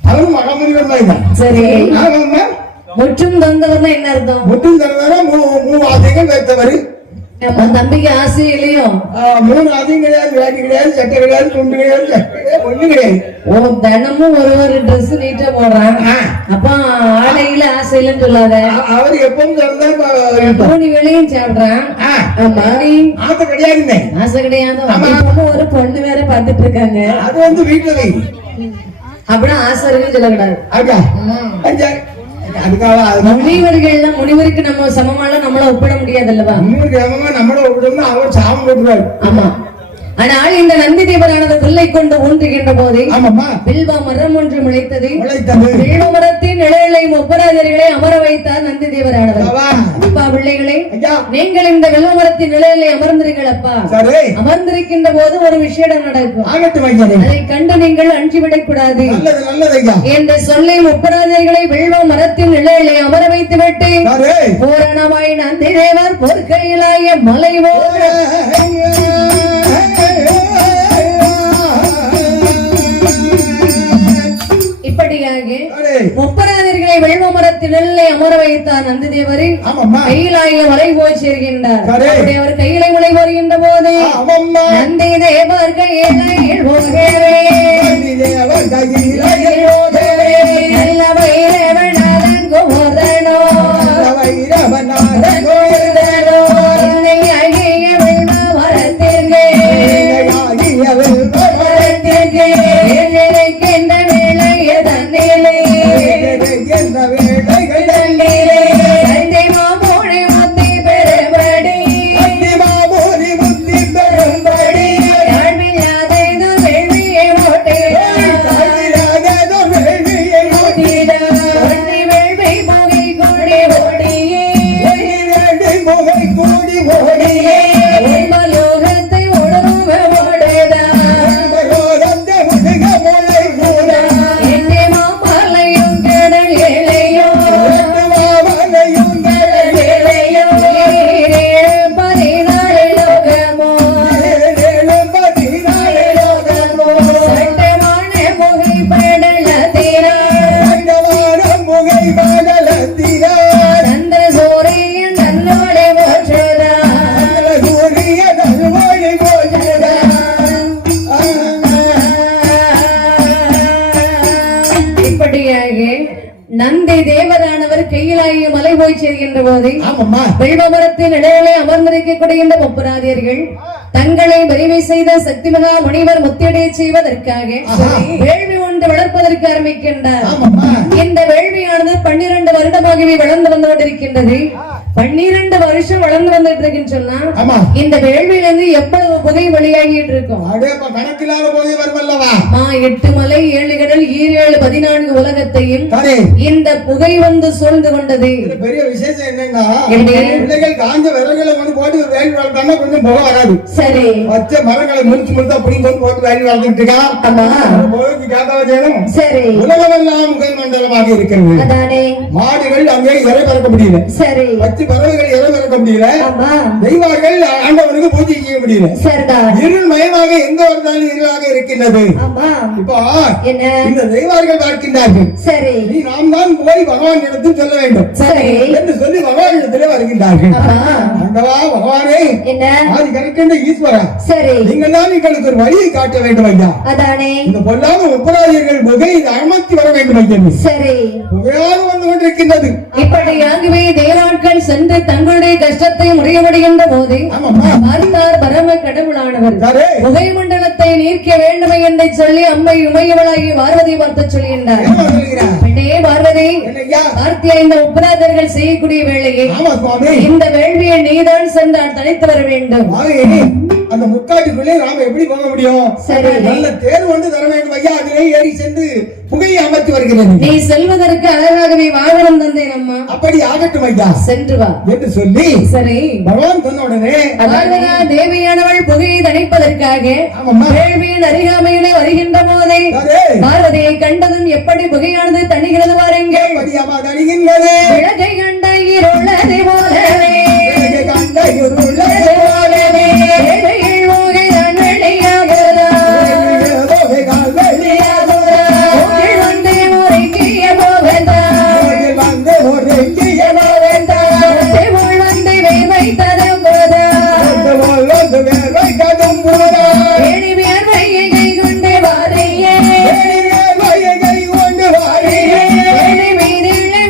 அவரும் மகமுடிவன். சரி, முற்றும் தந்தவர் என்ன அர்த்தம்? முற்றும் தந்தவர் 3 ஆசைகள் வைத்தவர். தம்பிக்கு ஆசை இல்லையும் 3 ஆசையும் கிடையாது. வேட்டி கிடையாது, சட்டை கிடையாது, துண்டு கிடையாது, ஒண்ணு கிடையாது. தினமும் ஒரு ட்ரெஸ் நீட்டா போடுறான். அப்ப ஆடையில ஆசை இல்லைன்னு சொல்லாத. அவர் எப்பவும் 3 வேளையும் சாப்பிடுறான். ஆசை கிடையாது. ஆசை கிடையாது. ஒரு பொண்ணு வேற பாத்துட்டு இருக்காங்க. அது வந்து வீட்டுல அப்படின்னா ஆசை இருக்குன்னு சொல்லக்கூடாது. முனிவருக்கு நம்ம சமமால நம்மள ஒப்பிட முடியாது அல்லவா? நம்மள ஒப்பிடணும். அவர் சாமம் போட்டுவாரு. ஆமா, ஆனால் இந்த நந்தி தேவரானது வில்லை கொண்டு ஊன்றுகின்ற போதே ஆமாம்மா வில்வ மரம் ஒன்று முளைத்தது. முளைத்தது. வில்வ மரத்தின் நிழலை ஒப்பராஜர்களை அமர வைத்தார் நந்தி தேவரானவர். அப்பா பிள்ளைகளே, ஐயா. நீங்கள் இந்த வில்வ மரத்தின் நிழலை அமர்ந்திருங்கள் அப்பா. சரி. அமர்ந்திருக்கின்ற போது ஒரு விஷயம் நடக்கும். ஆகட்டும் ஐயனே. அதை கண்டு நீங்கள் அஞ்சிவிடக் கூடாது. நல்லது நல்லது ஐயா. என்று சொல்லி ஒப்பராஜர்களை வில்வ மரத்தின் நிழலை அமர வைத்து விட்டு சரி. பூரணமாய் நந்தி தேவர் பொற்கையிலாய மலை ஓர இப்படியாக முப்பராதர்களை வெள்வ மரத்தில் நெல்லை அமர வைத்தார் நந்தி தேவரை. கையிலாய மலை போய் சேர்கின்றார். அவர் கையிலை மலை வருகின்ற போது நந்தி தேவர் கையிலையில் போகவே நல்ல வைரவனாதன் கோதனோ என்னை அகிய வெள்வ மரத்திற்கு நினைக்கின்ற வேலைய தன்னிலே சந்தை மாமூழி முத்தி பெறும்படி தாழ்வில்லாதது வேள்வியை ஓட்டே ஒன்றி வேள்வி புகை கூடி ஓடியே உண்மலோகத்தை உணர்வு ஓடேதா என்னை மாமலையும் கடல் ஏழையோ பதினாறு லோகமோ சட்டமான புகைப்படலத்தினா சந்திர சூரியன் தன்னோட போற்றதா இப்படியாக நந்தி தேவரானவர் கையிலாய மலை போய் சேர்கின்ற போது வெள்வமரத்தின் இடையிலே அமர்ந்திருக்கக்கூடிய முப்பராதியர்கள் தங்களை வலிமை செய்த சக்தி மகா முனிவர் முத்தியடை செய்வதற்காக வேள்வி ஒன்று வளர்ப்பதற்கு ஆரம்பிக்கின்றார். இந்த வேள்வியானது 12 வருடமாகவே வளர்ந்து வந்து கொண்டிருக்கின்றது. 12 வருஷம் வளர்ந்து வந்துட்டு இருக்குன்னு சொன்னா இந்த வேள்வியிலிருந்து எவ்வளவு புகை வெளியாகிட்டு இருக்கும். 8 மலை 7 கடல் 14 உலகத்தையும் இந்த புகை வந்து சூழ்ந்து கொண்டது. பெரிய விசேஷம் என்னன்னா பிள்ளைகள் காஞ்ச விறகுகளை வந்து போட்டு வேள்வி வளர்த்தாங்கன்னா கொஞ்சம் புகை வராது. சரி. பச்சை மரங்களை முடிச்சு முடித்தா புடிங்க வந்து போட்டு வேள்வி வளர்த்துட்டு இருக்கான். சரி. உலகமெல்லாம் முகை மண்டலமாக இருக்கிறது. மாடுகள் அங்கே இறை பறக்க முடியல. சரி. பச்சை பறவைகள் இறை பறக்க முடியல. தெய்வங்கள் ஆண்டவனுக்கு பூஜை செய்ய முடியல. இருள் மயமாக எங்க வந்தாலும் இருளாக இருக்கின்றது. இப்போ இந்த தெய்வர்கள் பார்க்கின்றார்கள். சரி. நீ நாம் தான் போய் பகவான் இடத்தில் சொல்ல வேண்டும் என்று சொல்லி பகவான் இடத்திலே வருகின்றார்கள். ஆண்டவா பகவானே, ஆதி கணக்கின்ற ஈஸ்வரா, நீங்கள் தான் எங்களுக்கு ஒரு வழியை காட்ட வேண்டும் ஐயா. இந்த பொல்லாத முப்பராதியர்கள் புகை அமர்த்தி வர வேண்டும் ஐயா. சரி. புகையாக வந்து கொண்டிருக்கின்றது. இப்படியாகவே தேவாட்கள் சென்று தங்களுடைய கஷ்டத்தை முடியமுடிகின்ற போது பார்த்தார் பரம கடவுளானவர் புகை மண்டலத்தை நீக்க வேண்டும் என்று சொல்லி அம்மை உமையவளாகி பார்வதி பார்த்து சொல்கின்றார். பார்வதி, கார்த்தியா இந்த உபராதர்கள் செய்யக்கூடிய வேலையை இந்த வேள்வியை நீதான் சென்றால் தனித்து வர வேண்டும். அந்த முக்காட்டுக்குள்ளே நாம எப்படி போக முடியும்? நல்ல தேர் ஒன்று தர வேண்டும் ஐயா. அதிலே ஏறி சென்று புகையை அமர்த்தி வருகிறேன். நீ செல்வதற்கு அழகாகவே வாகனம் தந்தேன் அம்மா. அப்படி ஆகட்டும் ஐயா, சென்று வா என்று சொல்லி சரி பகவான் சொன்ன உடனே பார்வதா தேவியானவள் புகையை தணிப்பதற்காக வேள்வியின் அருகாமையிலே வருகின்ற போதே பார்வதியை கண்டதும் எப்படி புகையானது தணிகிறது பாருங்கள். விளக்கை கண்ட இருளது போலவே கண்ட இருளது போலவே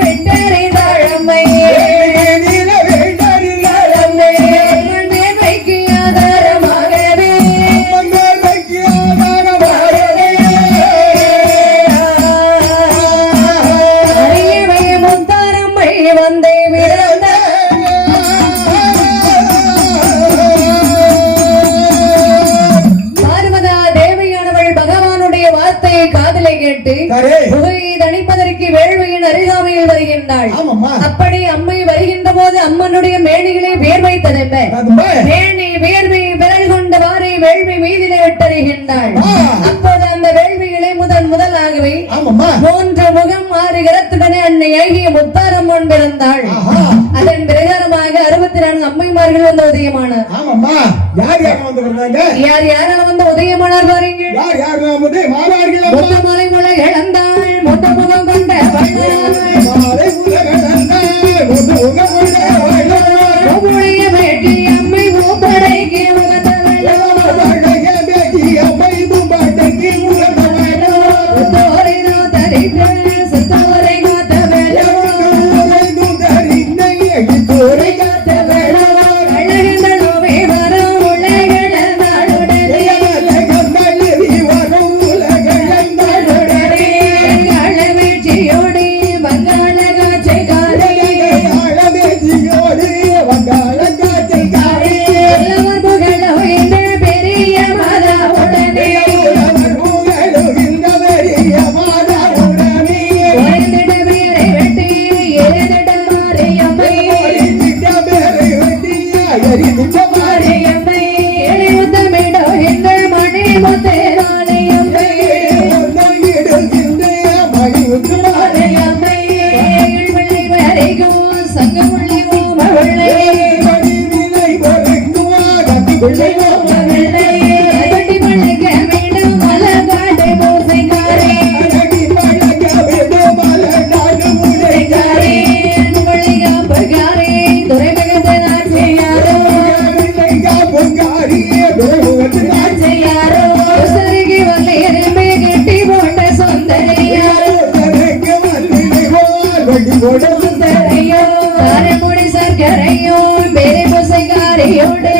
விட்டறிந்தாழமை விட்டு சரி. புகையை தணிப்பதற்கு வேள்வியின் அருகாமையில் வருகின்றாள். ஆமாம்மா. அப்படி அம்மை வருகின்ற போது அம்மனுடைய மேனிகளை வேர்வை ததம்ப அதுமா. வேணி வேர்வை விரல் கொண்ட வாரை வேள்வி மீதிலே விட்டறிகின்றாள். அப்போது அந்த வேள்விகளை முதலாகவே ஆமாம்மா. 3 முகம் 6 கரத்துடனே அன்னையாகிய முத்தாரம்மன் பிறந்தாள். அதன் பிரகாரமாக 64 அம்மைமார்கள் வந்து உதயமானார். ஆமாம்மா. யார் யார் வந்து வந்தாங்க? யார் யாரெல்லாம் வந்து உதயமானார் பாருங்க. யார் யார் வந்து மாறார்கள்? மொத்த மலை முளை இழந்தாள் மொத்த முகம் கொண்ட வள்ளாள் மாலை உலகந்தாள் முக கொண்ட வள்ளாள் பூமுடைய வேட்டி அம்மை பூப்படைக்கு உகந்தவள் அழகிய பேட்டி அம்மை பூம்படைக்கு உகந்தவள் தோரை தரித்த சித்தோரை காத்தவள் தோரை காத்தவள் அழகந்தளவே வரும் உலகள நாடுடனே வரும் உலகந்தாளுடனே அளவீழ்ச்சியோடு வங்காள காட்சிக்காரே அழவேதியோடு வங்காள காட்சிக்காரே எல்லவர் புகழோ இந்த பெரிய மாதாவுடனே உறைந்திட பேரை வெட்டி எரிந்திட மாரியம்மை மாரியம்மை எளிமுத்தமிடோ இந்த மணி முத்தே நாளையம்மை மாரியம்மை ஏழ்வள்ளி வரைக்கும் சங்கமுள்ளி ஓமவள்ளை பிள்ளை ஓமவள்ளை கட்டி பள்ளிக்க மீண்டும் மலர்காடு பூசைக்காரே பூசைக்காரே பள்ளிகாப்புக்காரே துறைமுகத்தை நான் செய்யாரோ நான் செய்யாரோ சருகி வல்லையரமே கட்டி போட்ட சொந்தரையாரோ சுந்தரையோ காரமுடி சர்க்கரையோ பெரிய பூசைக்காரையோடு